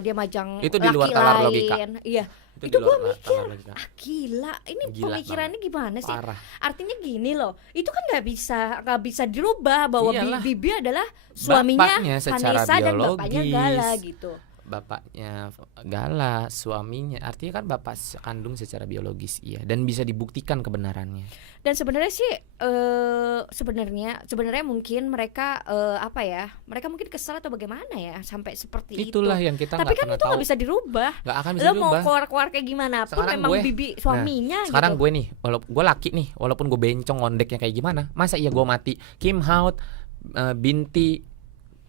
dia majang Itu di laki luar nalar logika. lain, iya. Itu Itu di luar gue mikir, nalar logika. gila. Ini Gila pemikirannya gimana sih? Parah. Artinya gini loh, itu kan nggak bisa dirubah bahwa Iyalah. Bibi adalah suaminya Bapaknya secara Vanessa dan bapaknya biologis. Gala gitu. Bapaknya Gala, suaminya, artinya kan bapak kandung secara biologis, iya, dan bisa dibuktikan kebenarannya. Dan sebenarnya sih sebenarnya mungkin mereka apa ya? Mereka mungkin kesal atau bagaimana ya sampai seperti Itulah itu. yang kita Tapi nggak kan pernah itu tahu. nggak bisa dirubah. Nggak akan bisa Lo mau dirubah. keluar kayak gimana pun Sekarang memang gue- Bibi suaminya Sekarang gitu. gue nih, walaupun gue laki nih, walaupun gue bencong ngondeknya kayak gimana, masa iya gue mati Kim Haut binti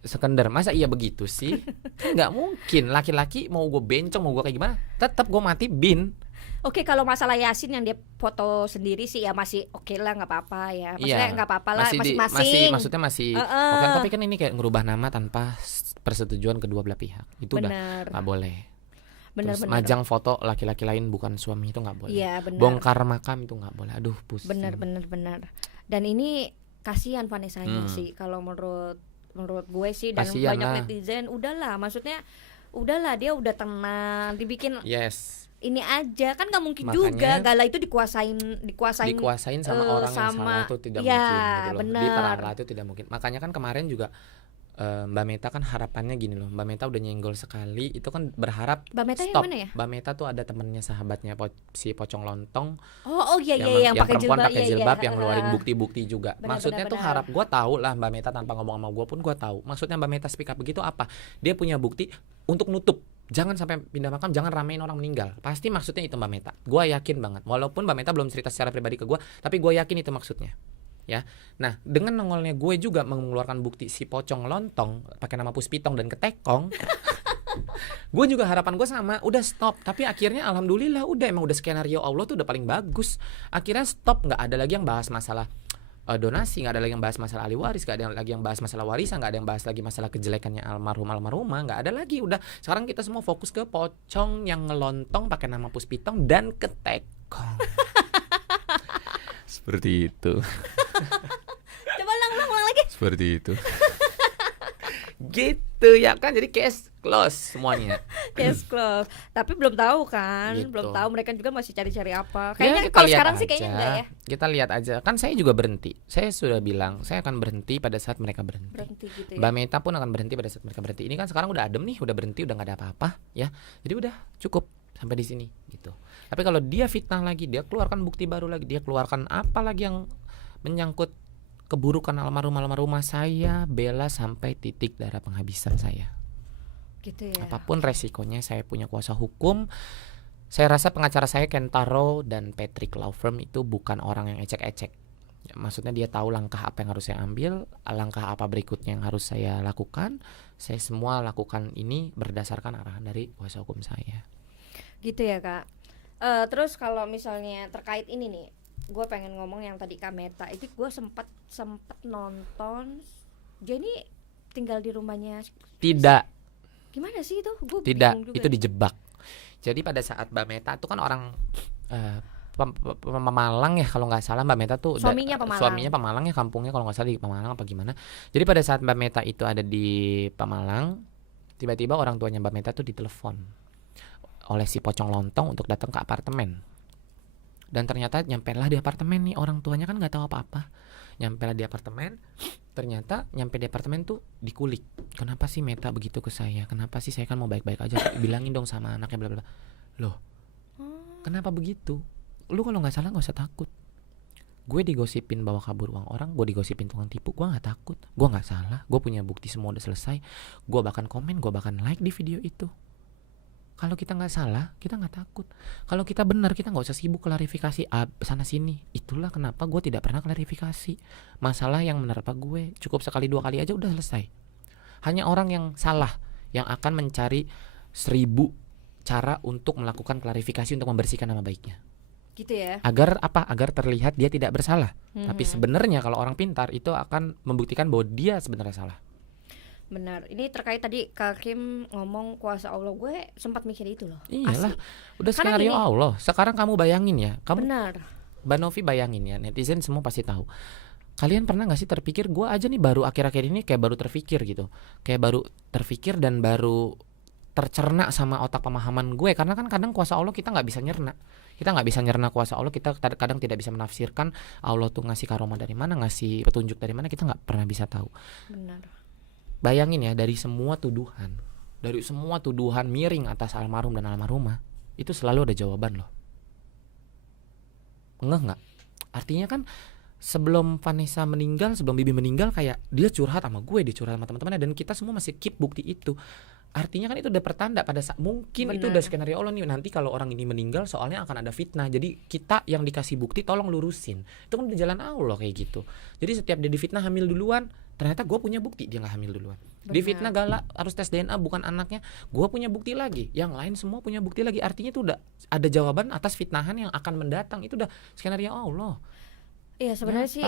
Sekender, masa iya begitu sih? Kan nggak mungkin. Laki-laki mau gue bencong, mau gue kayak gimana, tetap gue mati bin. Oke, kalau masalah Yasin yang dia foto sendiri sih ya masih oke lah, nggak apa-apa ya. Maksudnya nggak apa-apa lah, masing-masing. Maksudnya masih oke, tapi kan ini kayak ngerubah nama tanpa persetujuan kedua belah pihak. Itu udah Benar. nggak boleh. Benar. Terus majang foto laki-laki lain bukan suami itu nggak boleh. Iya, benar. Bongkar makam itu nggak boleh. Aduh, pusing. Benar. Dan ini kasihan Vanessa-nya Hmm. sih kalau menurut gue sih, dan Kasihan banyak lah. netizen udahlah, maksudnya udahlah, dia udah tenang, dibikin Yes. ini aja kan nggak mungkin Makanya juga Gala itu dikuasain Dikuasain sama orang yang salah itu tidak ya, mungkin gitu loh. benar. Diperangkap itu tidak mungkin. Makanya kan kemarin juga Mbak Meta kan harapannya gini loh. Mbak Meta udah nyenggol sekali, itu kan berharap Mbak Meta yang stop. mana ya? Mbak Meta tuh ada temennya, sahabatnya si Pocong Lontong Oh iya yang yang pakai perempuan jilbab, pakai iya, jilbab iya. yang ngeluarin bukti-bukti juga. Benar, Maksudnya benar, tuh benar. harap gue tahu lah Mbak Meta tanpa ngomong sama gue pun gue tahu. Maksudnya Mbak Meta speak up begitu apa? Dia punya bukti untuk nutup. Jangan sampai pindah makam, jangan ramein orang meninggal. Pasti maksudnya itu Mbak Meta. Gue yakin banget. Walaupun Mbak Meta belum cerita secara pribadi ke gue, tapi gue yakin itu maksudnya. Ya, nah dengan nongolnya gue juga mengeluarkan bukti si Pocong Lontong pakai nama Puspitong dan Ketekong, gue juga harapan gue sama, udah stop. Tapi akhirnya alhamdulillah udah, emang udah skenario Allah tuh udah paling bagus. Akhirnya stop, nggak ada lagi yang bahas masalah donasi, nggak ada lagi yang bahas masalah ahli waris, nggak ada lagi yang bahas masalah warisan, nggak ada yang bahas lagi masalah kejelekannya almarhumah, nggak ada lagi. Udah, sekarang kita semua fokus ke Pocong yang ngelontong pakai nama Puspitong dan Ketekong. Seperti itu. Coba ulang lagi. Seperti itu. Gitu ya kan, jadi case close semuanya. Case close. Tapi belum tahu kan, Gitu. belum tahu, mereka juga masih cari-cari apa. Ya, Kayaknya kita kalau lihat sekarang sih aja. kayaknya enggak ya. Kita lihat aja. Kan saya juga berhenti. Saya sudah bilang saya akan berhenti pada saat mereka berhenti. Berhenti gitu ya. Mbak Meta pun akan berhenti pada saat mereka berhenti. Ini kan sekarang udah adem nih, udah berhenti, udah nggak ada apa-apa ya. Jadi udah cukup sampai di sini gitu. Tapi kalau dia fitnah lagi, dia keluarkan bukti baru lagi, dia keluarkan apa lagi yang menyangkut keburukan almarhumah saya, Bella, sampai titik darah penghabisan saya. Gitu ya. Apapun resikonya, saya punya kuasa hukum. Saya rasa pengacara saya Kentaro dan Patrick Law Firm itu bukan orang yang ecek-ecek. Ya, maksudnya dia tahu langkah apa yang harus saya ambil, langkah apa berikutnya yang harus saya lakukan. Saya semua lakukan ini berdasarkan arahan dari kuasa hukum saya. Gitu ya Kak. Terus kalau misalnya terkait ini nih, gue pengen ngomong yang tadi Kak Meta. Itu gue sempat nonton. Dia ini tinggal di rumahnya. Tidak, Gimana sih itu? Gue tidak, bingung juga. itu dijebak. Jadi pada saat Mbak Meta tuh kan orang Pemalang ya kalau nggak salah. Mbak Meta tuh Suaminya Pemalang ya, kampungnya kalau nggak salah di Pemalang apa gimana. Jadi pada saat Mbak Meta itu ada di Pemalang, tiba-tiba orang tuanya Mbak Meta tuh ditelepon oleh si Pocong Lontong untuk datang ke apartemen. Dan ternyata nyampelah di apartemen nih, orang tuanya kan nggak tahu apa-apa. Nyampelah di apartemen, ternyata nyampe di apartemen tuh dikulik. Kenapa sih Meta begitu ke saya? Kenapa sih, saya kan mau baik-baik aja. Bilangin dong sama anaknya bla bla. Loh, kenapa begitu? Lu kalau nggak salah nggak usah takut. Gue digosipin bawa kabur uang orang, gue digosipin tukang tipu, gue nggak takut. Gue nggak salah, gue punya bukti semua udah selesai. Gue bahkan komen, gue bahkan like di video itu. Kalau kita nggak salah, kita nggak takut. Kalau kita benar, kita nggak usah sibuk klarifikasi sana sini. Itulah kenapa gue tidak pernah klarifikasi masalah yang menerpa gue. Cukup sekali 2 kali aja udah selesai. Hanya orang yang salah yang akan mencari 1000 cara untuk melakukan klarifikasi untuk membersihkan nama baiknya. Gitu ya. Agar apa? Agar terlihat dia tidak bersalah. Tapi sebenarnya kalau orang pintar itu akan membuktikan bahwa dia sebenarnya salah. Benar. Ini terkait tadi Kak Kim ngomong kuasa Allah, gue sempat mikir itu loh. Iyalah, udah Karena skenario gini, Allah. Sekarang kamu bayangin ya, benar. Mbak Novi bayangin ya, netizen semua pasti tahu. Kalian pernah gak sih terpikir, gue aja nih baru akhir-akhir ini kayak baru terpikir gitu. Kayak baru terpikir dan baru tercerna sama otak pemahaman gue. Karena kan kadang kuasa Allah kita gak bisa nyerna. Kita gak bisa nyerna kuasa Allah, kita kadang tidak bisa menafsirkan Allah tuh ngasih karomah dari mana, ngasih petunjuk dari mana, kita gak pernah bisa tahu. Benar. Bayangin ya, dari semua tuduhan miring atas almarhum dan almarhumah, itu selalu ada jawaban loh. Ngeh gak? Artinya kan sebelum Vanessa meninggal, sebelum Bibi meninggal, kayak dia curhat sama gue, dia curhat sama teman-temannya, dan kita semua masih keep bukti itu. Artinya kan itu udah pertanda pada saat mungkin itu udah skenario Allah nih, nanti kalau orang ini meninggal soalnya akan ada fitnah. Jadi kita yang dikasih bukti tolong lurusin. Itu kan udah jalan Allah kayak gitu. Jadi setiap dia difitnah hamil duluan, ternyata gue punya bukti dia nggak hamil duluan. Difitnah galak harus tes DNA bukan anaknya, gue punya bukti lagi. Yang lain semua punya bukti lagi. Artinya itu udah ada jawaban atas fitnahan yang akan mendatang. Itu udah skenario Allah. Iya sebenarnya sih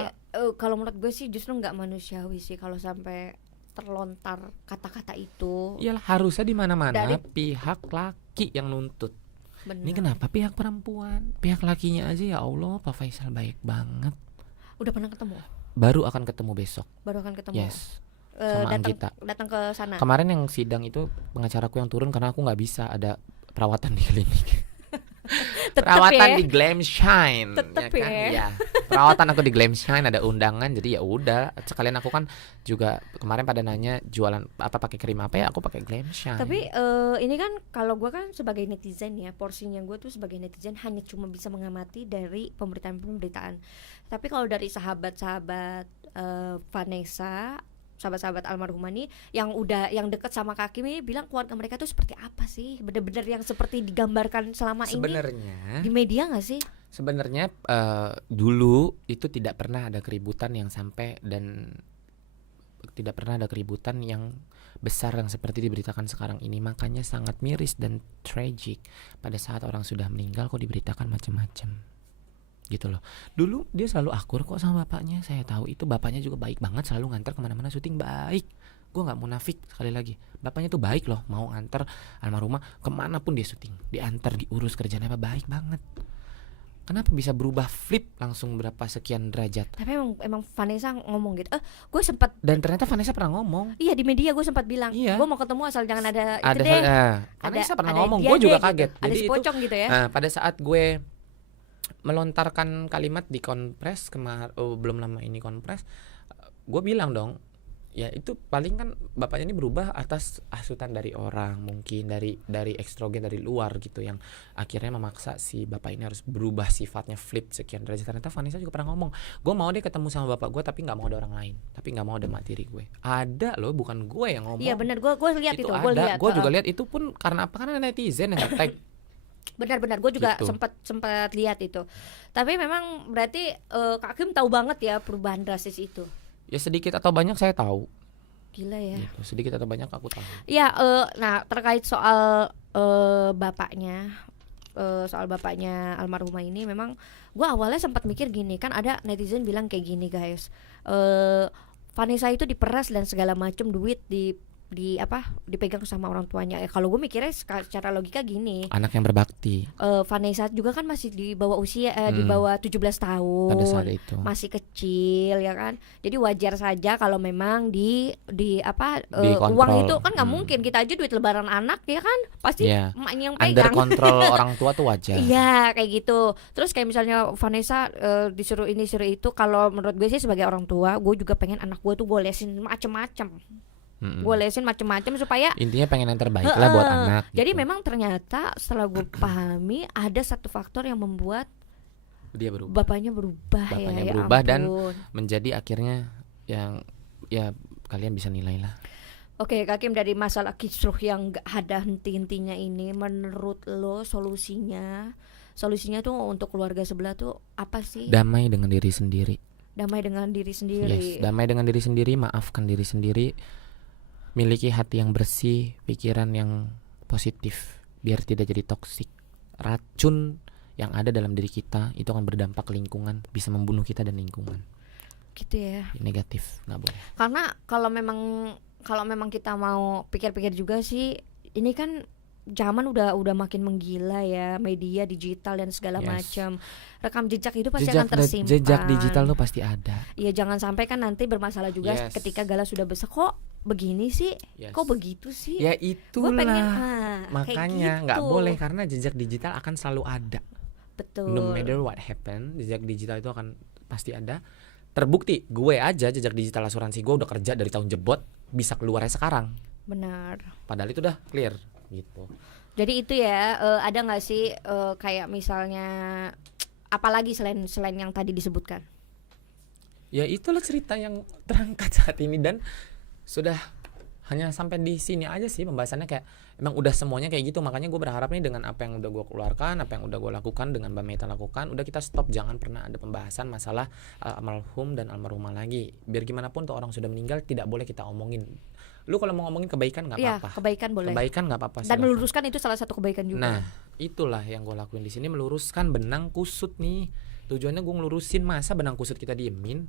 kalau menurut gue sih justru nggak manusiawi sih kalau sampai terlontar kata-kata itu. Iyalah, harusnya di mana-mana Dari pihak laki yang nuntut. bener. Ini kenapa pihak perempuan? Pihak lakinya aja ya Allah, Pak Faisal baik banget. Udah pernah ketemu? Baru akan ketemu besok. Baru akan ketemu. Yes. Sama Anggita. Datang ke sana. Kemarin yang sidang itu pengacaraku yang turun karena aku nggak bisa, ada perawatan di klinik. Perawatan ya. di Glam Shine. Tetep ya kan? ya. Ya. Perawatan aku di Glam Shine, ada undangan, jadi ya udah. Sekalian aku kan juga kemarin pada nanya jualan apa, pakai krim apa ya, aku pakai Glam Shine. Tapi ini kan kalau gue kan sebagai netizen ya, porsinya gue tuh sebagai netizen hanya cuma bisa mengamati dari pemberitaan. Tapi kalau dari sahabat-sahabat Vanessa, sahabat-sahabat almarhumah nih yang deket sama Kak Kim ini bilang keluarga mereka tuh seperti apa sih? Bener-bener yang seperti digambarkan selama Sebenarnya, ini di media nggak sih? Sebenarnya dulu itu tidak pernah ada keributan yang sampai, dan tidak pernah ada keributan yang besar yang seperti diberitakan sekarang ini. Makanya sangat miris dan tragic pada saat orang sudah meninggal kok diberitakan macam-macam gitu loh. Dulu dia selalu akur kok sama bapaknya. Saya tahu itu bapaknya juga baik banget, selalu nganter kemana-mana syuting, baik. Gue nggak munafik, sekali lagi bapaknya tuh baik loh, mau nganter almarhumah kemana pun dia syuting, diantar, diurus kerjanya apa, baik banget. Kenapa bisa berubah flip langsung berapa sekian derajat? Tapi emang Vanessa ngomong gitu. Gue sempat, Dan ternyata Vanessa pernah ngomong. iya di media gue sempat bilang, Iya. gue mau ketemu asal jangan ada itu Ada deh. Vanessa pernah ada ngomong, dia gue juga deh, gitu. kaget. Ada Jadi si itu pocong gitu ya. pada saat gue melontarkan kalimat di konpres belum lama ini konpres, gue bilang dong, ya itu paling kan bapaknya ini berubah atas hasutan dari orang, mungkin dari ekstrogen dari luar gitu, yang akhirnya memaksa si bapak ini harus berubah sifatnya, flip sekian derajat. Ternyata Vanessa juga pernah ngomong, gue mau deh ketemu sama bapak gue tapi nggak mau ada orang lain, tapi nggak mau ada mak tiri gue. Ada loh, bukan gue yang ngomong. Iya benar, gue lihat itu, gue ada. lihat. Gue juga lihat itu pun karena apa? Karena netizen yang nge-tag. Benar-benar gue juga Gitu. sempat lihat itu. Tapi memang berarti Kak Kim tahu banget ya perubahan drastis itu. Ya sedikit atau banyak saya tahu. Gila ya. Gitu. Sedikit atau banyak aku tahu. Ya, nah terkait soal bapaknya, soal bapaknya almarhumah ini, memang gue awalnya sempat mikir gini, kan ada netizen bilang kayak gini guys, Vanessa itu diperas dan segala macam duit dipegang sama orang tuanya. Kalau gue mikirnya secara logika gini, Anak yang berbakti Vanessa juga kan masih di bawah usia di Hmm. bawah 17 pada saat tahun. itu. Masih kecil ya kan. Jadi wajar saja kalau memang Dikontrol. uang itu kan nggak Hmm. mungkin kita aja duit lebaran anak ya kan. Pasti Iya. emaknya yang Under pegang. kontrol orang tua tuh wajar. Iya kayak gitu. Terus kayak misalnya Vanessa disuruh ini suruh itu. Kalau menurut gue sih sebagai orang tua, gue juga pengen anak gue tuh gue lesin macem-macem. Mm-mm. Gue lesin macem-macem supaya Intinya pengen yang terbaik lah buat Heeh. anak. Jadi gitu. memang ternyata setelah gue pahami ada satu faktor yang membuat dia berubah bapaknya berubah Bapaknya ya berubah dan ampun. menjadi akhirnya yang ya kalian bisa nilai lah. Oke Kak Kim, dari masalah kisruh yang gak ada henti-hentinya ini, menurut lo solusinya tuh untuk keluarga sebelah tuh apa sih? Damai dengan diri sendiri. Damai dengan diri sendiri. Yes, damai dengan diri sendiri, maafkan diri sendiri. Miliki hati yang bersih, pikiran yang positif biar tidak jadi toksik. Racun yang ada dalam diri kita itu akan berdampak ke lingkungan, bisa membunuh kita dan lingkungan. Gitu ya. Negatif, nggak boleh. Karena kalau memang kita mau pikir-pikir juga sih, ini kan zaman udah makin menggila ya, media digital dan segala Yes. macam. Rekam jejak itu pasti akan tersimpan. Jejak digital tuh pasti ada. Iya, jangan sampai kan nanti bermasalah juga Yes. ketika Gala sudah besar. Kok begini sih? Yes. Kok begitu sih? Ya Gue itulah. pengen Makanya nggak gitu. boleh karena jejak digital akan selalu ada. Betul. No matter what happen, jejak digital itu akan pasti ada. Terbukti, gue aja jejak digital asuransi gue udah kerja dari tahun jebot, bisa keluarnya sekarang. Benar. Padahal itu udah clear gitu. Jadi itu ya, ada nggak sih kayak misalnya apalagi selain yang tadi disebutkan? Ya itulah cerita yang terangkat saat ini dan sudah hanya sampai di sini aja sih pembahasannya, kayak emang udah semuanya kayak gitu. Makanya gue berharap nih dengan apa yang udah gue keluarkan, apa yang udah gue lakukan, dengan Mbak Meta lakukan, udah kita stop, jangan pernah ada pembahasan masalah almarhum dan almarhumah lagi. Biar gimana pun tuh orang sudah meninggal tidak boleh kita omongin. Lu kalau mau ngomongin kebaikan nggak Iya, apa-apa. kebaikan boleh. Kebaikan nggak apa-apa. Dan silakan. meluruskan itu salah satu kebaikan juga. Nah, itulah yang gue lakuin di sini, meluruskan benang kusut nih. Tujuannya gue ngelurusin, masa benang kusut kita diemin.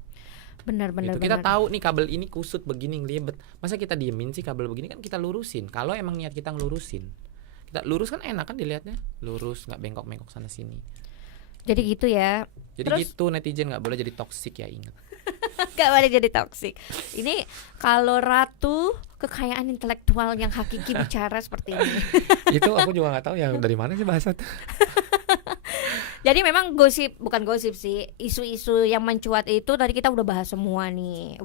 Benar. Gitu. Kita tahu nih kabel ini kusut begini ngelibet. Masa kita diemin sih kabel begini, kan kita lurusin. Kalau emang niat kita ngelurusin. Kita lurus kan enak kan dilihatnya. Lurus, nggak bengkok-bengkok sana sini. Jadi gitu ya. Jadi Terus- gitu, netizen nggak boleh jadi toksik ya, ingat. Gak boleh jadi toksik. Ini kalau Ratu kekayaan intelektual yang hakiki bicara seperti ini. Itu aku juga nggak tahu ya dari mana sih bahasa. Jadi memang bukan gosip sih, isu-isu yang mencuat itu tadi kita udah bahas semua nih,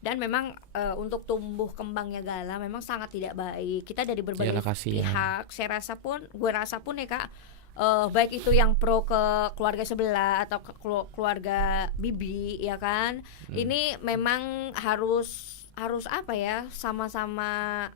Dan memang untuk tumbuh kembangnya Gala memang sangat tidak baik. Kita dari berbagai Yalah, kasihan. pihak, gue rasa pun ya Kak, baik itu yang pro ke keluarga sebelah atau ke keluarga bibi ya kan. Ini memang harus apa ya, sama-sama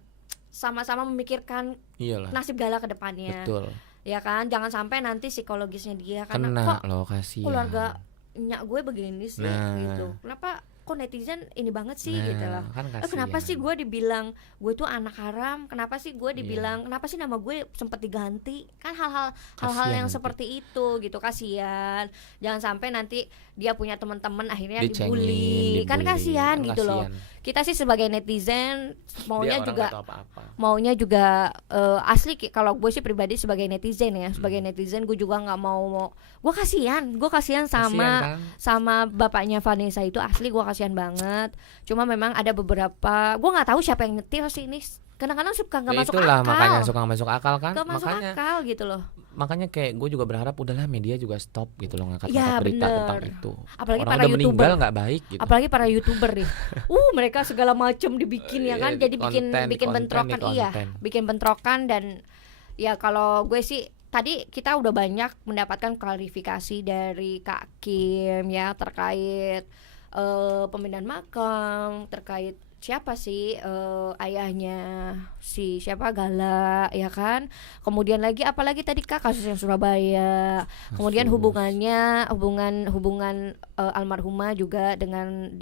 memikirkan Iyalah. nasib Gala ke depannya. Betul. Ya kan, jangan sampai nanti psikologisnya dia karena Kena kok loh, kasihan. keluarga nyak gue begini sih Nah. gitu. Kenapa kok netizen ini banget sih Nah, gitu loh. kan Kenapa kasihan. sih gue dibilang gue tuh anak haram? Kenapa sih gue dibilang kenapa sih nama gue sempat diganti? Kan hal-hal Kasihan yang nanti. seperti itu gitu, kasihan. Jangan sampai nanti dia punya teman-teman akhirnya Dicengin, dibully. Kan dibully. kasihan Kan gitu loh. kasihan. Kita sih sebagai netizen Dia orang nggak tahu apa-apa. maunya juga asli kalau gue sih pribadi sebagai netizen ya, sebagai netizen gue juga nggak mau gue kasihan sama Kasihan kan? sama bapaknya Vanessa itu, asli gue kasihan banget. Cuma memang ada beberapa, gue nggak tahu siapa yang nyetir sih ini, kadang-kadang suka nggak Ya masuk itulah, akal, makanya suka nggak masuk akal kan. nggak masuk Makanya akal gitu loh. makanya kayak gue juga berharap udahlah media juga stop gitu loh ngangkat Ya, berita bener. tentang itu. Apalagi Orang para udah meninggal YouTuber. nggak baik gitu. Apalagi para YouTuber nih, mereka segala macam dibikin ya kan, Iya, jadi bikin konten, bentrokan, iya, konten. bikin bentrokan. Dan ya kalau gue sih tadi kita udah banyak mendapatkan klarifikasi dari Kak Kim ya terkait pemindahan makam, terkait siapa sih ayahnya si siapa Gala ya kan. Kemudian lagi apalagi tadi Kak, kasus yang Surabaya. Kemudian hubungan almarhumah juga dengan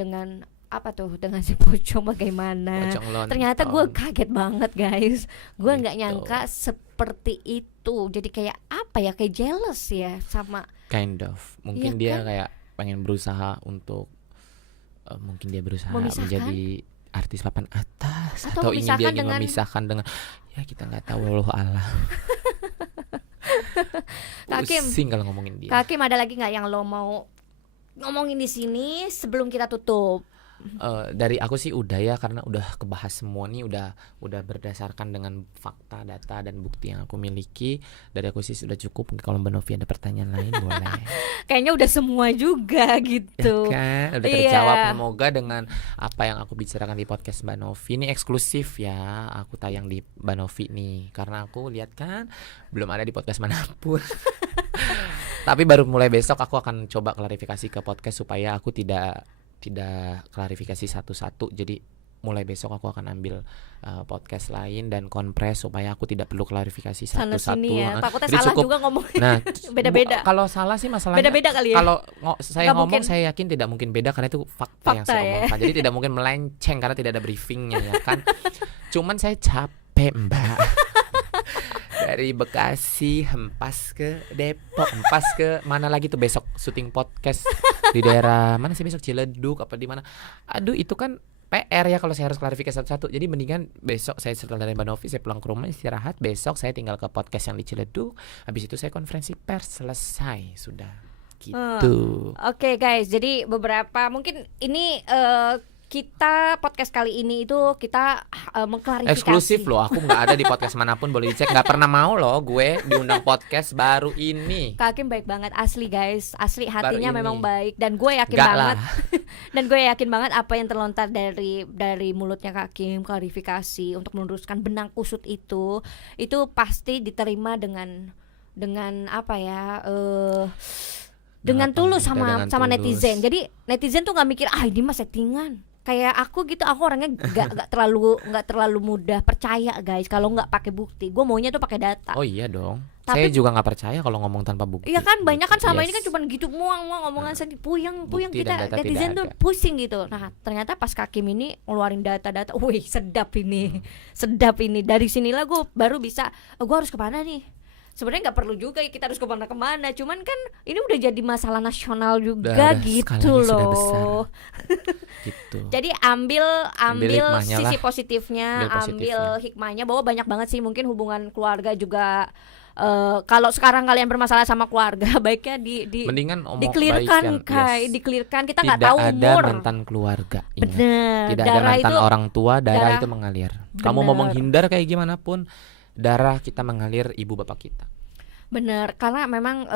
apa tuh, dengan si Pocong bagaimana. Pocong lontong. Ternyata gue kaget banget guys. Gue nggak Gitu. nyangka seperti itu. Jadi kayak apa ya, kayak jealous ya sama. Kind of. Mungkin Iya dia kan? kayak pengen berusaha untuk memisahkan artis papan atas Atau atau ingin dia memisahkan ingin dengan- memisahkan dengan ya kita nggak tahu Allah alam. Kak Kim. Pusing kalau ngomongin dia. Kak Kim, ada lagi nggak yang lo mau ngomongin di sini sebelum kita tutup? Dari aku sih udah ya, karena udah kebahas semua nih, udah berdasarkan dengan fakta, data dan bukti yang aku miliki. Dari aku sih sudah cukup. Mungkin kalau Mbak Novi ada pertanyaan lain boleh. Kayaknya udah semua juga Ya gitu. kan, udah Iya. terjawab. Semoga dengan apa yang aku bicarakan di podcast Mbak Novi ini eksklusif ya. Aku tayang di Mbak Novi nih, karena aku lihat kan belum ada di podcast manapun. Tapi baru mulai besok aku akan coba klarifikasi ke podcast supaya aku tidak klarifikasi satu-satu. Jadi mulai besok aku akan ambil podcast lain dan kompres supaya aku tidak perlu klarifikasi Sana satu-satu. sini ya. Takutnya Jadi salah cukup. juga ngomongnya. Nah, Beda-beda. kalau salah sih masalahnya. Beda-beda kali ya. Kalau saya Nggak ngomong mungkin. saya yakin tidak mungkin beda karena itu fakta yang saya Fakta ya. omongkan. Jadi tidak mungkin melenceng karena tidak ada briefingnya ya kan. Cuman saya capek Mbak. Dari Bekasi hempas ke Depok, hempas ke mana lagi tuh besok syuting podcast di daerah mana sih besok, Ciledug apa di mana. Aduh itu kan PR ya kalau saya harus klarifikasi satu-satu. Jadi mendingan besok saya setelah dari Mbak Novi saya pulang ke rumah istirahat, besok saya tinggal ke podcast yang di Ciledug. Habis itu saya konferensi pers, selesai sudah. Gitu. Oke guys, jadi beberapa mungkin ini kita podcast kali ini itu kita mengklarifikasi. Eksklusif loh, aku nggak ada di podcast manapun, boleh dicek. Nggak pernah mau loh gue diundang podcast baru ini. Kak Kim baik banget, asli guys, asli hatinya ini. memang baik, dan gue yakin Nggak banget lah. dan gue yakin banget apa yang terlontar dari mulutnya Kak Kim, klarifikasi untuk meluruskan benang kusut itu pasti diterima dengan apa ya, dengan tulus sama Dengan sama tulus. netizen. Jadi netizen tuh nggak mikir ini mah settingan. Kayak aku gitu, aku orangnya nggak terlalu mudah percaya guys kalau nggak pakai bukti. Gue maunya tuh pakai data. Oh iya dong. Tapi- Saya juga nggak percaya kalau ngomong tanpa bukti. Iya kan, banyak kan sama ini kan Yes. cuma gitu muang omongan sendiri, puyeng Bukti kita dan data netizen tidak tuh ada. pusing gitu. Nah ternyata pas Kak Kim ini ngeluarin data-data, wih sedap ini, sedap ini. Dari sinilah gue baru bisa, gue harus kemana nih? Sebenarnya nggak perlu juga kita harus kemana-kemana, cuman kan ini udah jadi masalah nasional juga Udah, gitu skalanya sudah loh. besar. Gitu. Jadi ambil hikmahnya sisi lah. positifnya, Ambil positifnya. ambil hikmahnya bahwa banyak banget sih mungkin hubungan keluarga juga. Kalau sekarang kalian bermasalah sama keluarga, baiknya Mendingan omong dikelirkan, baikan, Kai, yes. dikelirkan. Kita nggak Tidak tahu ada umur. mantan keluarga. Ingat. Bener. Tidak ada Darah mantan itu orang tua, darah darah- itu mengalir. Kamu mau Bener. menghindar kayak gimana pun, darah kita mengalir ibu bapak kita. bener, karena memang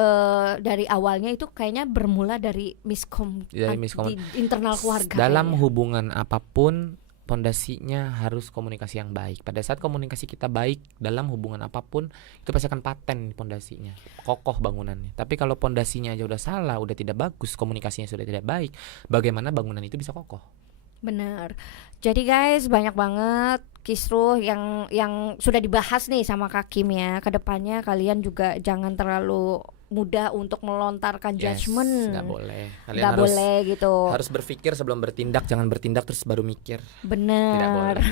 dari awalnya itu kayaknya bermula dari Dari miskom. di internal keluarga. Dalam kayaknya. hubungan apapun, pondasinya harus komunikasi yang baik. Pada saat komunikasi kita baik dalam hubungan apapun, itu pasti akan paten pondasinya, kokoh bangunannya. Tapi kalau pondasinya aja udah salah, udah tidak bagus, komunikasinya sudah tidak baik, bagaimana bangunan itu bisa kokoh? Benar. Jadi guys, banyak banget kisruh yang sudah dibahas nih sama Kak Kim ya. Kedepannya kalian juga jangan terlalu mudah untuk melontarkan judgement. Nggak boleh. Kalian Nggak harus boleh gitu. harus berpikir sebelum bertindak, jangan bertindak terus baru mikir. Tidak Benar. boleh.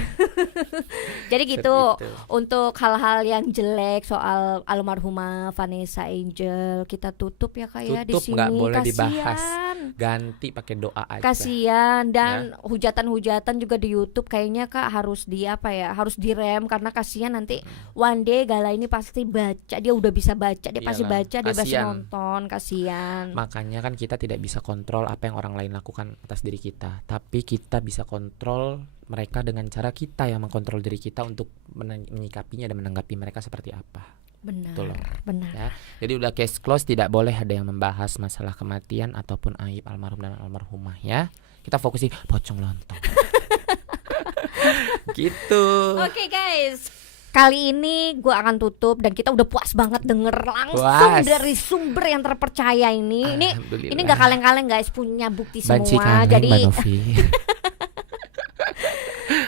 Jadi gitu. Seperti itu. Untuk hal-hal yang jelek soal almarhumah Vanessa Angel kita tutup ya Kak ya di Tutup, sini. nggak boleh dibahas. Kasian. Ganti pakai doa aja. Kasian dan Ya. hujatan-hujatan juga di YouTube kayaknya Kak harus harus direm karena kasihan nanti one day Gala ini pasti baca, dia udah bisa baca, dia pasti Iyalah, baca, dia pasti kasian. nonton, kasihan. Makanya kan kita tidak bisa kontrol apa yang orang lain lakukan atas diri kita, tapi kita bisa kontrol mereka dengan cara kita yang mengkontrol diri kita untuk menyikapinya dan menanggapi mereka seperti apa. Benar, Betul. benar. Ya. Jadi udah case close, tidak boleh ada yang membahas masalah kematian ataupun aib almarhum dan almarhumah ya. Kita fokus di pocong lontong. Gitu. Oke guys, kali ini gue akan tutup dan kita udah puas banget denger langsung Puas. dari sumber yang terpercaya ini. Alhamdulillah. Ini nggak kaleng-kaleng guys, punya bukti Banci semua. kaleng, Mbak Novi.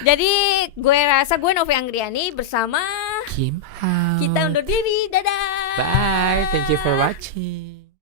Jadi gue rasa gue Novi Anggriani bersama Kim Hao. kita undur diri. Dadah. Bye. Thank you for watching.